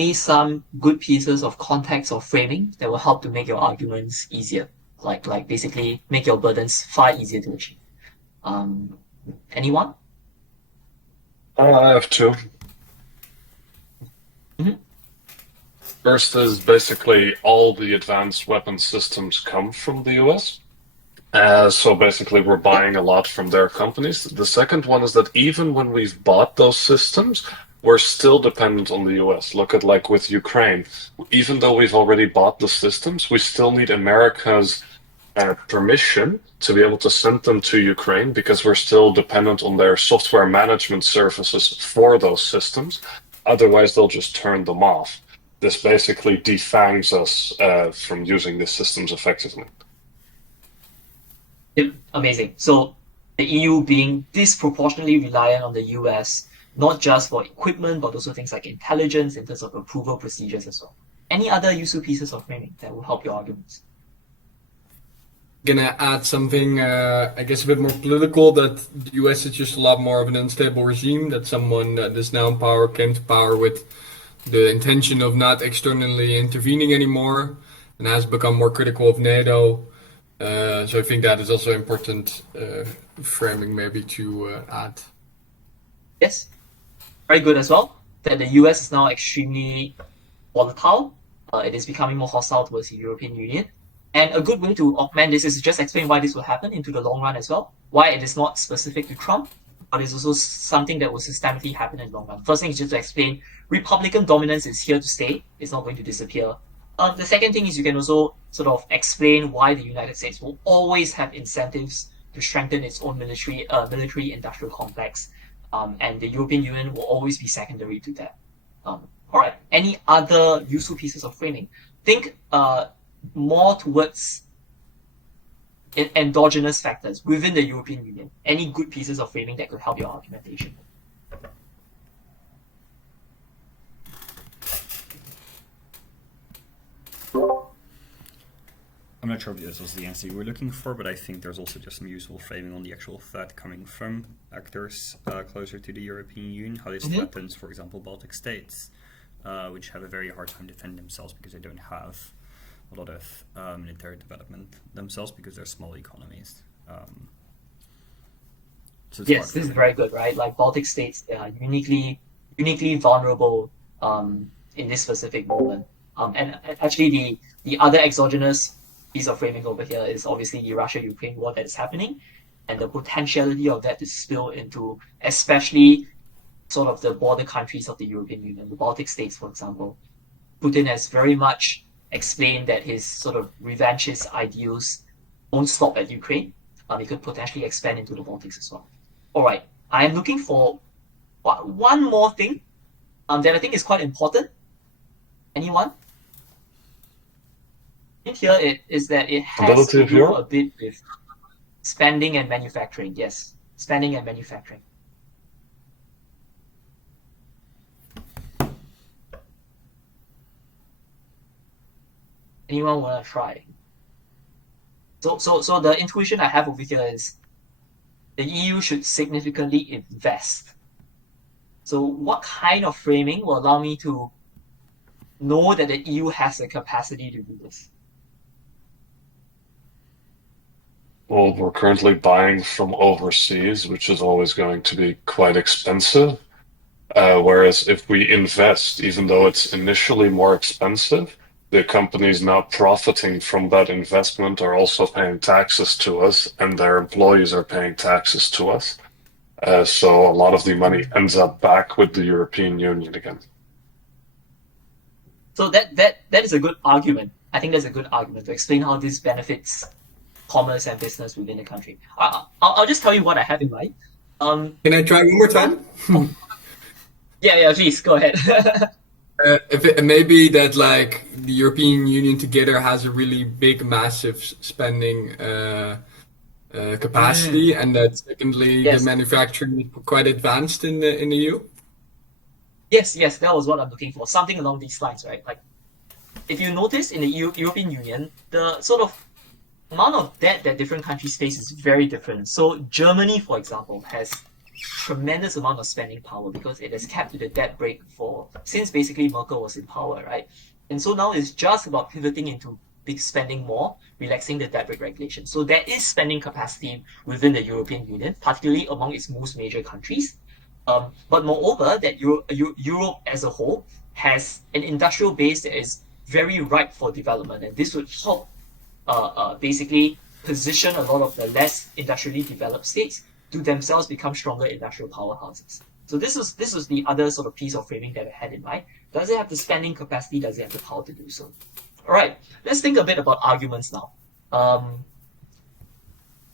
need some good pieces of context or framing that will help to make your arguments easier. Like basically make your burdens far easier to achieve. Anyone? I have two. Mhm. First is basically all the advanced weapon systems come from the US. So basically, we're buying a lot from their companies. The second one is that even when we've bought those systems, we're still dependent on the US. Look at like with Ukraine. Even though we've already bought the systems, we still need America's permission to be able to send them to Ukraine because we're still dependent on their software management services for those systems. Otherwise, they'll just turn them off. This basically defangs us from using these systems effectively. Yep, amazing. So the EU being disproportionately reliant on the US, not just for equipment, but also things like intelligence in terms of approval procedures as well. Any other useful pieces of framing that will help your arguments? Gonna add something, I guess, a bit more political, that the US is just a lot more of an unstable regime, that someone that is now in power came to power with the intention of not externally intervening anymore and has become more critical of NATO. So I think that is also important framing maybe to add. Yes, very good as well. That the US is now extremely volatile. It is becoming more hostile towards the European Union. And a good way to augment this is to just explain why this will happen into the long run as well. Why it is not specific to Trump, but it's also something that will systemically happen in the long run. First thing is just to explain Republican dominance is here to stay. It's not going to disappear. The second thing is you can also sort of explain why the United States will always have incentives to strengthen its own military industrial complex, and the European Union will always be secondary to that. All right. Any other useful pieces of framing? Think more towards endogenous factors within the European Union. Any good pieces of framing that could help your argumentation? I'm not sure if this was the answer you were looking for, but I think there's also just some useful framing on the actual threat coming from actors closer to the European Union, how this threatens, for example, Baltic states, which have a very hard time defending themselves because they don't have a lot of military development themselves because they're small economies. So yes, this is very good, right? Like Baltic states, they are uniquely vulnerable in this specific moment. And actually, the other exogenous piece of framing over here is obviously the Russia-Ukraine war that is happening, and the potentiality of that to spill into especially sort of the border countries of the European Union, the Baltic states, for example. Putin has very much explained that his sort of revanchist ideals won't stop at Ukraine. It could potentially expand into the Baltics as well. All right, I am looking for one more thing that I think is quite important. Anyone? In here it is that it has to do a bit with spending and manufacturing. Yes, spending and manufacturing. Anyone want to try? So the intuition I have over here is the EU should significantly invest. So what kind of framing will allow me to know that the EU has the capacity to do this? Well, we're currently buying from overseas, which is always going to be quite expensive. Whereas if we invest, even though it's initially more expensive, the companies now profiting from that investment are also paying taxes to us, and their employees are paying taxes to us. So a lot of the money ends up back with the European Union again. So that is a good argument. I think that's a good argument to explain how this benefits commerce and business within the country. I'll just tell you what I have in mind. Can I try one more time? Yeah, please go ahead. If it may be that like the European Union together has a really big, massive spending capacity, and that secondly the manufacturing is quite advanced in the EU. Yes, that was what I'm looking for. Something along these lines, right? Like, if you notice in the European Union, the sort of amount of debt that different countries face is very different. So Germany, for example, has tremendous amount of spending power because it has kept to the debt brake since basically Merkel was in power, right? And so now it's just about pivoting into big spending more, relaxing the debt brake regulation. So there is spending capacity within the European Union, particularly among its most major countries. But moreover, that Europe as a whole has an industrial base that is very ripe for development, and this would help basically position a lot of the less industrially developed states to themselves become stronger industrial powerhouses. So this was the other sort of piece of framing that I had in mind. Does it have the spending capacity? Does it have the power to do so? All right, let's think a bit about arguments now.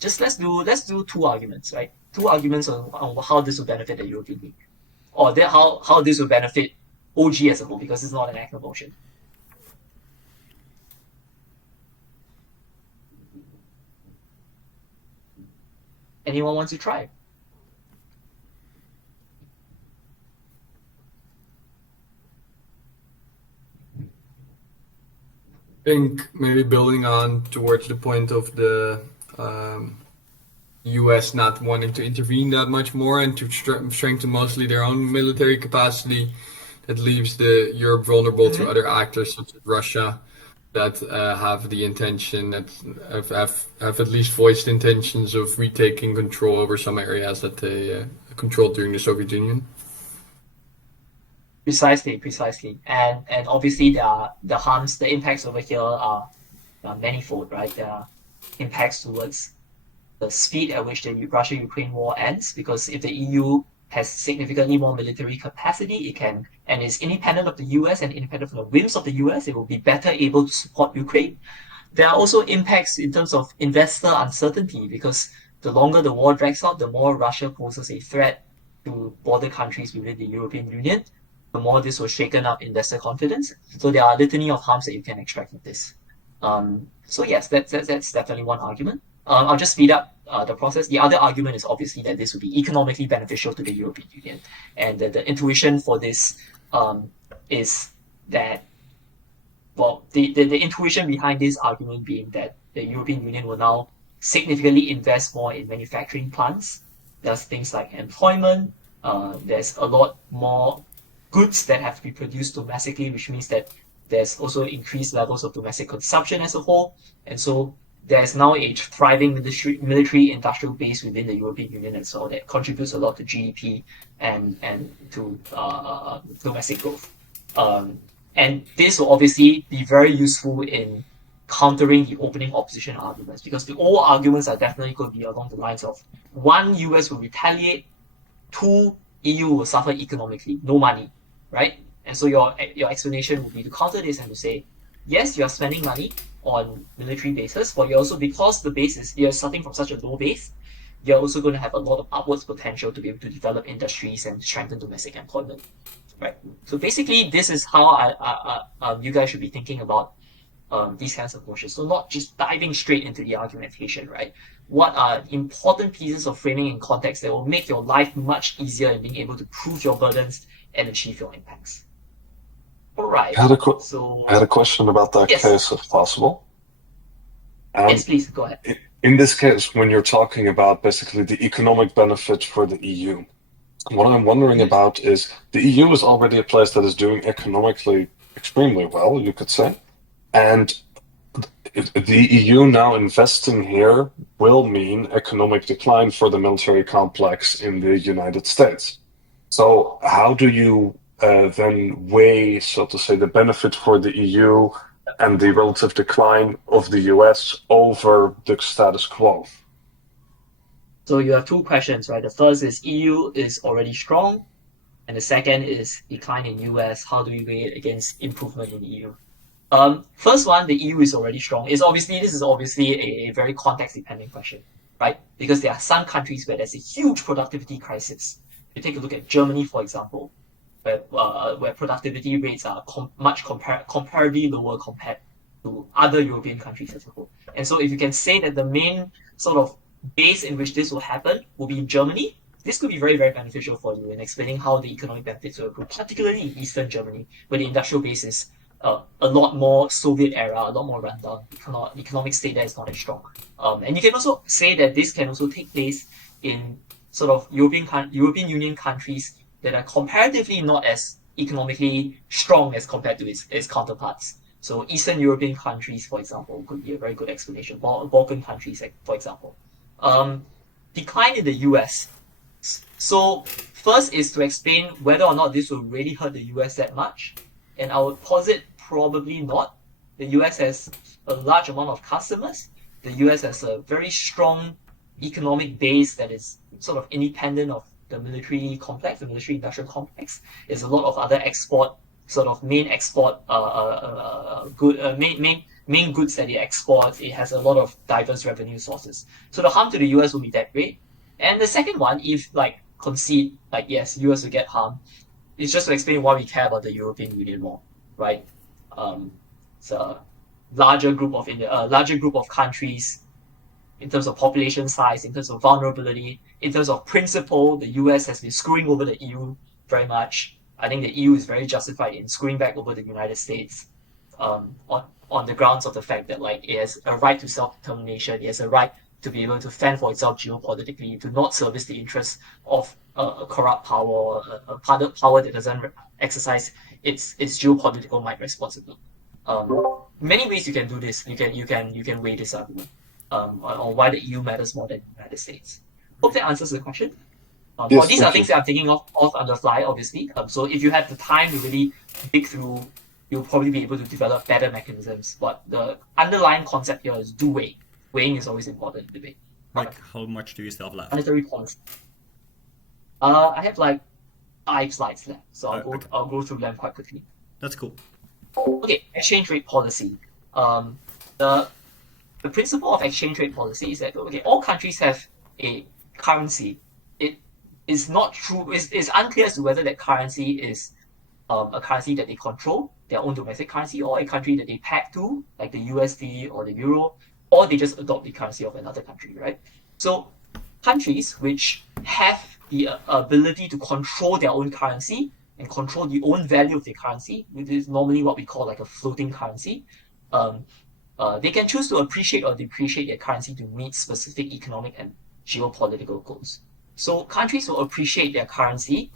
Let's do two arguments, right? Two arguments on how this will benefit the European Union, or how this will benefit OG as a whole, because it's not an act of motion. Anyone wants to try? I think maybe building on towards the point of the US not wanting to intervene that much more and to strengthen mostly their own military capacity, that leaves the Europe vulnerable to other actors such as Russia that have the intention, that have at least voiced intentions of retaking control over some areas that they controlled during the Soviet Union. Precisely. And obviously the harms, the impacts over here are manifold, right? There are impacts towards the speed at which the Russia-Ukraine war ends, because if the EU has significantly more military capacity, it can, and is independent of the US and independent from the whims of the US, it will be better able to support Ukraine. There are also impacts in terms of investor uncertainty, because the longer the war drags out, the more Russia poses a threat to border countries within the European Union, the more this will shaken up investor confidence. So there are a litany of harms that you can extract from this. So yes, that's definitely one argument. I'll just speed up the process. The other argument is obviously that this would be economically beneficial to the European Union, and the intuition for this is that, well, the intuition behind this argument being that the European Union will now significantly invest more in manufacturing plants. There's things like employment. There's a lot more goods that have to be produced domestically, which means that there's also increased levels of domestic consumption as a whole, and so there's now a thriving military industrial base within the European Union as well that contributes a lot to GDP and to domestic growth. And this will obviously be very useful in countering the opening opposition arguments, because the old arguments are definitely going to be along the lines of, one, US will retaliate, two, EU will suffer economically, no money, right? And so your explanation would be to counter this and to say, yes, you are spending money on military bases, but you're also, because you're starting from such a low base, you're also going to have a lot of upwards potential to be able to develop industries and strengthen domestic employment, right? So basically, this is how you guys should be thinking about these kinds of motions. So not just diving straight into the argumentation, right? What are important pieces of framing and context that will make your life much easier in being able to prove your burdens and achieve your impacts? All right. I had a question about that case, if possible. Yes, please, go ahead. In this case, when you're talking about basically the economic benefit for the EU, what I'm wondering about is the EU is already a place that is doing economically extremely well, you could say. And the EU now investing here will mean economic decline for the military complex in the United States. So how do you then weigh, so to say, the benefit for the EU and the relative decline of the US over the status quo? So you have two questions, right? The first is EU is already strong, and the second is decline in US. How do we weigh it against improvement in the EU? First one, the EU is already strong. This is obviously a very context-dependent question, right? Because there are some countries where there's a huge productivity crisis. You take a look at Germany, for example, where productivity rates are comparably lower compared to other European countries as a whole. And so if you can say that the main sort of base in which this will happen will be in Germany, this could be very, very beneficial for you in explaining how the economic benefits will accrue, particularly in Eastern Germany, where the industrial base is a lot more Soviet era, a lot more rundown. The economic state there is not as strong. And you can also say that this can also take place in sort of European Union countries that are comparatively not as economically strong as compared to its counterparts. So Eastern European countries, for example, could be a very good explanation. Balkan countries, for example. Decline in the US. So first is to explain whether or not this will really hurt the US that much. And I would posit probably not. The US has a large amount of customers. The US has a very strong economic base that is sort of independent of the military complex, the military industrial complex. There's a lot of other export, sort of main export main goods that it exports. It has a lot of diverse revenue sources. So the harm to the US will be that great. And the second one, if concede yes, US will get harmed, it's just to explain why we care about the European Union more, right? It's a larger group of countries in terms of population size, in terms of vulnerability, in terms of principle. The US has been screwing over the EU very much. I think the EU is very justified in screwing back over the United States on the grounds of the fact that it has a right to self-determination, it has a right to be able to fend for itself geopolitically, to not service the interests of a corrupt power, a power that doesn't exercise its geopolitical might responsibly. Many ways you can do this. You can weigh this argument on why the EU matters more than the United States. Hope that answers the question. Yes, these are things that I'm thinking off on the fly, obviously. So if you have the time to really dig through, you'll probably be able to develop better mechanisms. But the underlying concept here is do weigh. Weighing is always important in debate. How much do you still have left? Monetary policy. I have 5 slides left, so I'll go through them quite quickly. That's cool. Okay, exchange rate policy. The principle of exchange rate policy is that all countries have a currency. It is not true. It's unclear as to whether that currency is a currency that they control, their own domestic currency, or a country that they peg to, like the USD or the Euro, or they just adopt the currency of another country, right? So countries which have the ability to control their own currency and control the own value of their currency, which is normally what we call a floating currency, they can choose to appreciate or depreciate their currency to meet specific economic and geopolitical goals. So countries will appreciate their currency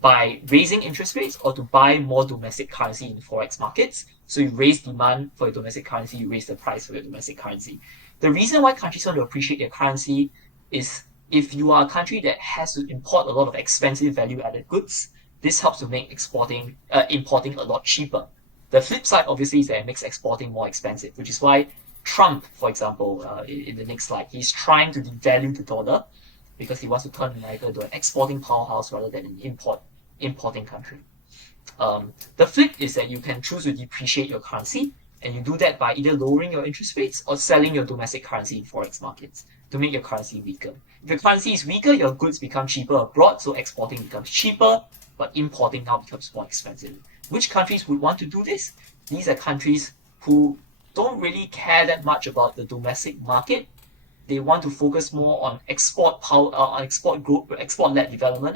by raising interest rates or to buy more domestic currency in forex markets. So you raise demand for your domestic currency, you raise the price for your domestic currency. The reason why countries want to appreciate their currency is if you are a country that has to import a lot of expensive value-added goods, this helps to make importing a lot cheaper. The flip side, obviously, is that it makes exporting more expensive, which is why Trump, for example, in the next slide, he's trying to devalue the dollar because he wants to turn America into an exporting powerhouse rather than an importing country. The flip is that you can choose to depreciate your currency, and you do that by either lowering your interest rates or selling your domestic currency in forex markets to make your currency weaker. If your currency is weaker, your goods become cheaper abroad, so exporting becomes cheaper, but importing now becomes more expensive. Which countries would want to do this? These are countries who don't really care that much about the domestic market. They want to focus more on export power, on export growth, export-led development,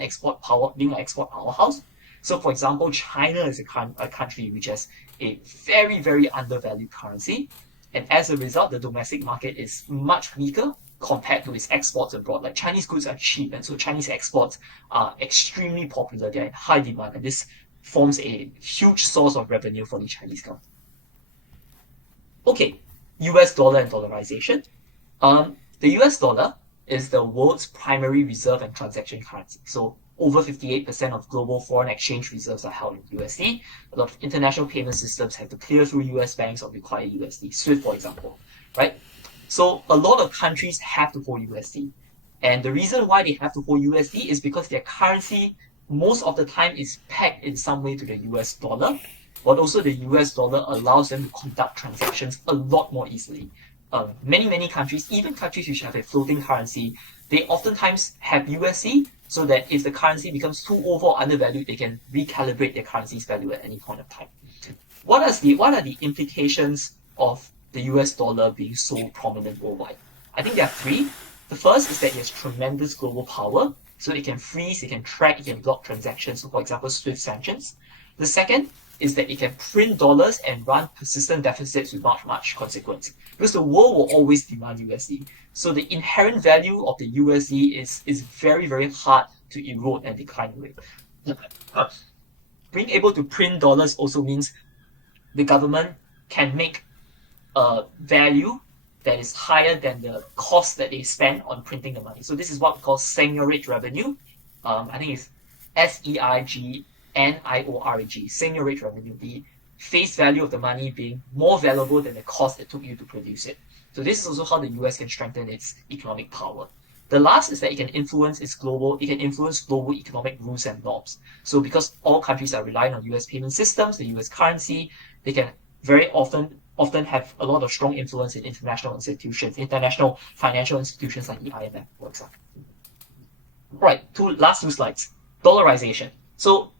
being an export powerhouse. So, for example, China is a country which has a very, very undervalued currency, and as a result, the domestic market is much weaker compared to its exports abroad. Like Chinese goods are cheap, and so Chinese exports are extremely popular. They're in high demand, and this forms a huge source of revenue for the Chinese government. Okay, US dollar and dollarization. The US dollar is the world's primary reserve and transaction currency. So over 58% of global foreign exchange reserves are held in USD. A lot of international payment systems have to clear through US banks or require USD. SWIFT, for example, right? So a lot of countries have to hold USD. And the reason why they have to hold USD is because their currency most of the time is pegged in some way to the US dollar, but also the US dollar allows them to conduct transactions a lot more easily. Many countries, even countries which have a floating currency, they oftentimes have USD so that if the currency becomes too over or undervalued, they can recalibrate their currency's value at any point of time. What are the implications of the US dollar being so prominent worldwide? I think there are 3. The first is that it has tremendous global power, so it can freeze, it can track, it can block transactions, so for example, SWIFT sanctions. The second is that it can print dollars and run persistent deficits with much consequence. Because the world will always demand USD. So the inherent value of the USD is very hard to erode and decline away. Being able to print dollars also means the government can make a value that is higher than the cost that they spend on printing the money. So this is what we call seigniorage revenue. I think it's SEIGNIORAG, seigniorage revenue, the face value of the money being more valuable than the cost it took you to produce it. So this is also how the US can strengthen its economic power. The last is that it can influence global economic rules and norms. So because all countries are relying on US payment systems, the US currency, they can very often have a lot of strong influence in international institutions, international financial institutions like the IMF, for example. Right, last two slides. Dollarization. So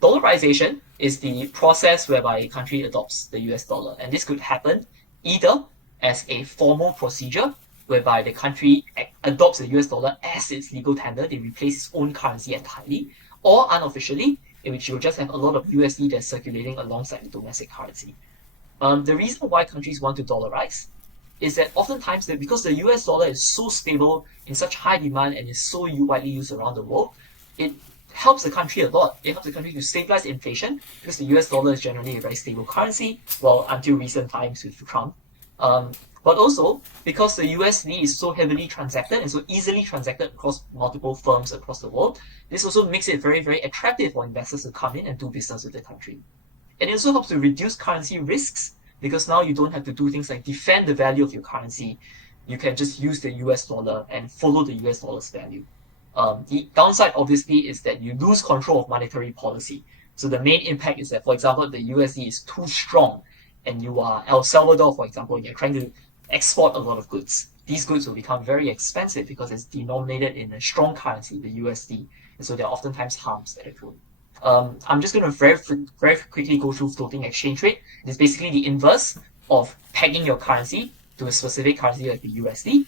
dollarization is the process whereby a country adopts the US dollar. And this could happen either as a formal procedure whereby the country adopts the US dollar as its legal tender, they replace its own currency entirely, or unofficially, in which you'll just have a lot of USD that's circulating alongside the domestic currency. The reason why countries want to dollarize is that oftentimes because the US dollar is so stable, in such high demand, and is so widely used around the world, it helps the country a lot. It helps the country to stabilize inflation because the US dollar is generally a very stable currency, well, until recent times with Trump. But also because the USD is so heavily transacted and so easily transacted across multiple firms across the world, this also makes it very attractive for investors to come in and do business with the country. And it also helps to reduce currency risks because now you don't have to do things like defend the value of your currency. You can just use the US dollar and follow the US dollar's value. The downside, obviously, is that you lose control of monetary policy. So the main impact is that, for example, the USD is too strong and you are El Salvador, for example, and you're trying to export a lot of goods. These goods will become very expensive because it's denominated in a strong currency, the USD. And so there are oftentimes harms that accrue. I'm just going to very quickly go through floating exchange rate. It's basically the inverse of pegging your currency to a specific currency like the USD.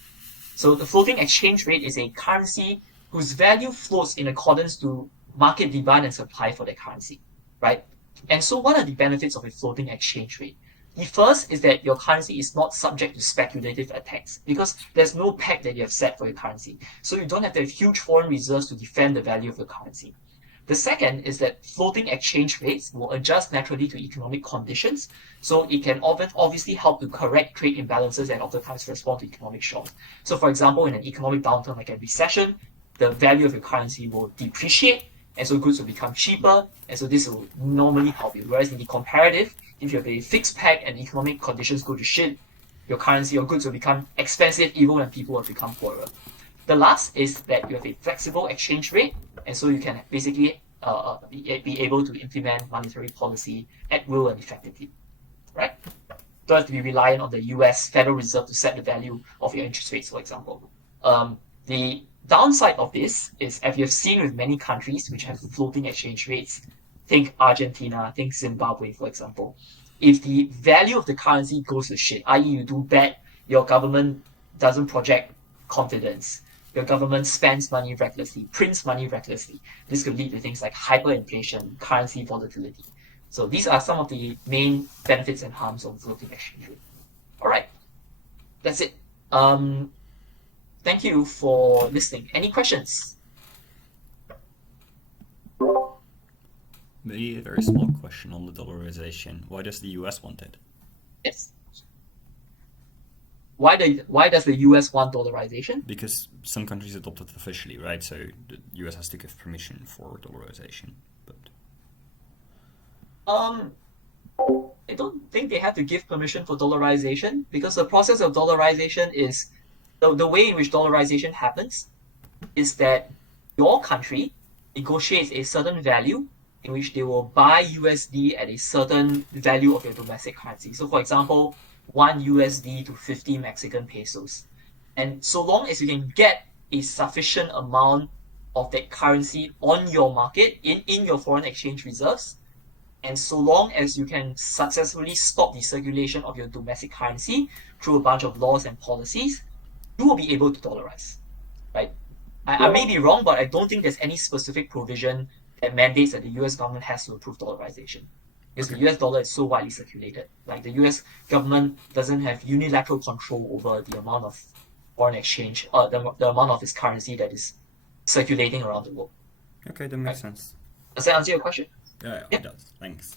So the floating exchange rate is a currency whose value floats in accordance to market demand and supply for that currency, right? And so what are the benefits of a floating exchange rate? The first is that your currency is not subject to speculative attacks because there's no peg that you have set for your currency. So you don't have to have huge foreign reserves to defend the value of your currency. The second is that floating exchange rates will adjust naturally to economic conditions, so it can obviously help to correct trade imbalances and oftentimes respond to economic shocks. So for example, in an economic downturn like a recession, the value of your currency will depreciate, and so goods will become cheaper, and so this will normally help you. Whereas in the comparative, if you have a fixed peg and economic conditions go to shit, your currency or goods will become expensive even when people will become poorer. The last is that you have a flexible exchange rate, and so you can basically be able to implement monetary policy at will and effectively, right? Don't have to be reliant on the US Federal Reserve to set the value of your interest rates, for example. The downside of this is, as you have seen with many countries which have floating exchange rates, think Argentina, think Zimbabwe, for example. If the value of the currency goes to shit, i.e. you do bad, your government doesn't project confidence, your government spends money recklessly, prints money recklessly, this could lead to things like hyperinflation, currency volatility. So these are some of the main benefits and harms of floating exchange rate. All right, that's it. Thank you for listening. Any questions? Maybe a very small question on the dollarization. Why does the US want it? Yes. Why does the US want dollarization? Because some countries adopt it officially, right? So the US has to give permission for dollarization. But I don't think they have to give permission for dollarization because the process of dollarization is the way in which dollarization happens is that your country negotiates a certain value in which they will buy USD at a certain value of your domestic currency. So for example, 1 USD to 50 Mexican pesos. And so long as you can get a sufficient amount of that currency on your market, in your foreign exchange reserves, and so long as you can successfully stop the circulation of your domestic currency through a bunch of laws and policies, you will be able to dollarize, right? I may be wrong, but I don't think there's any specific provision that mandates that the US government has to approve dollarization. because the US dollar is so widely circulated. Like the US government doesn't have unilateral control over the amount of foreign exchange, the amount of its currency that is circulating around the world. Okay, that makes sense. Does that answer your question? Yeah, it does. Thanks.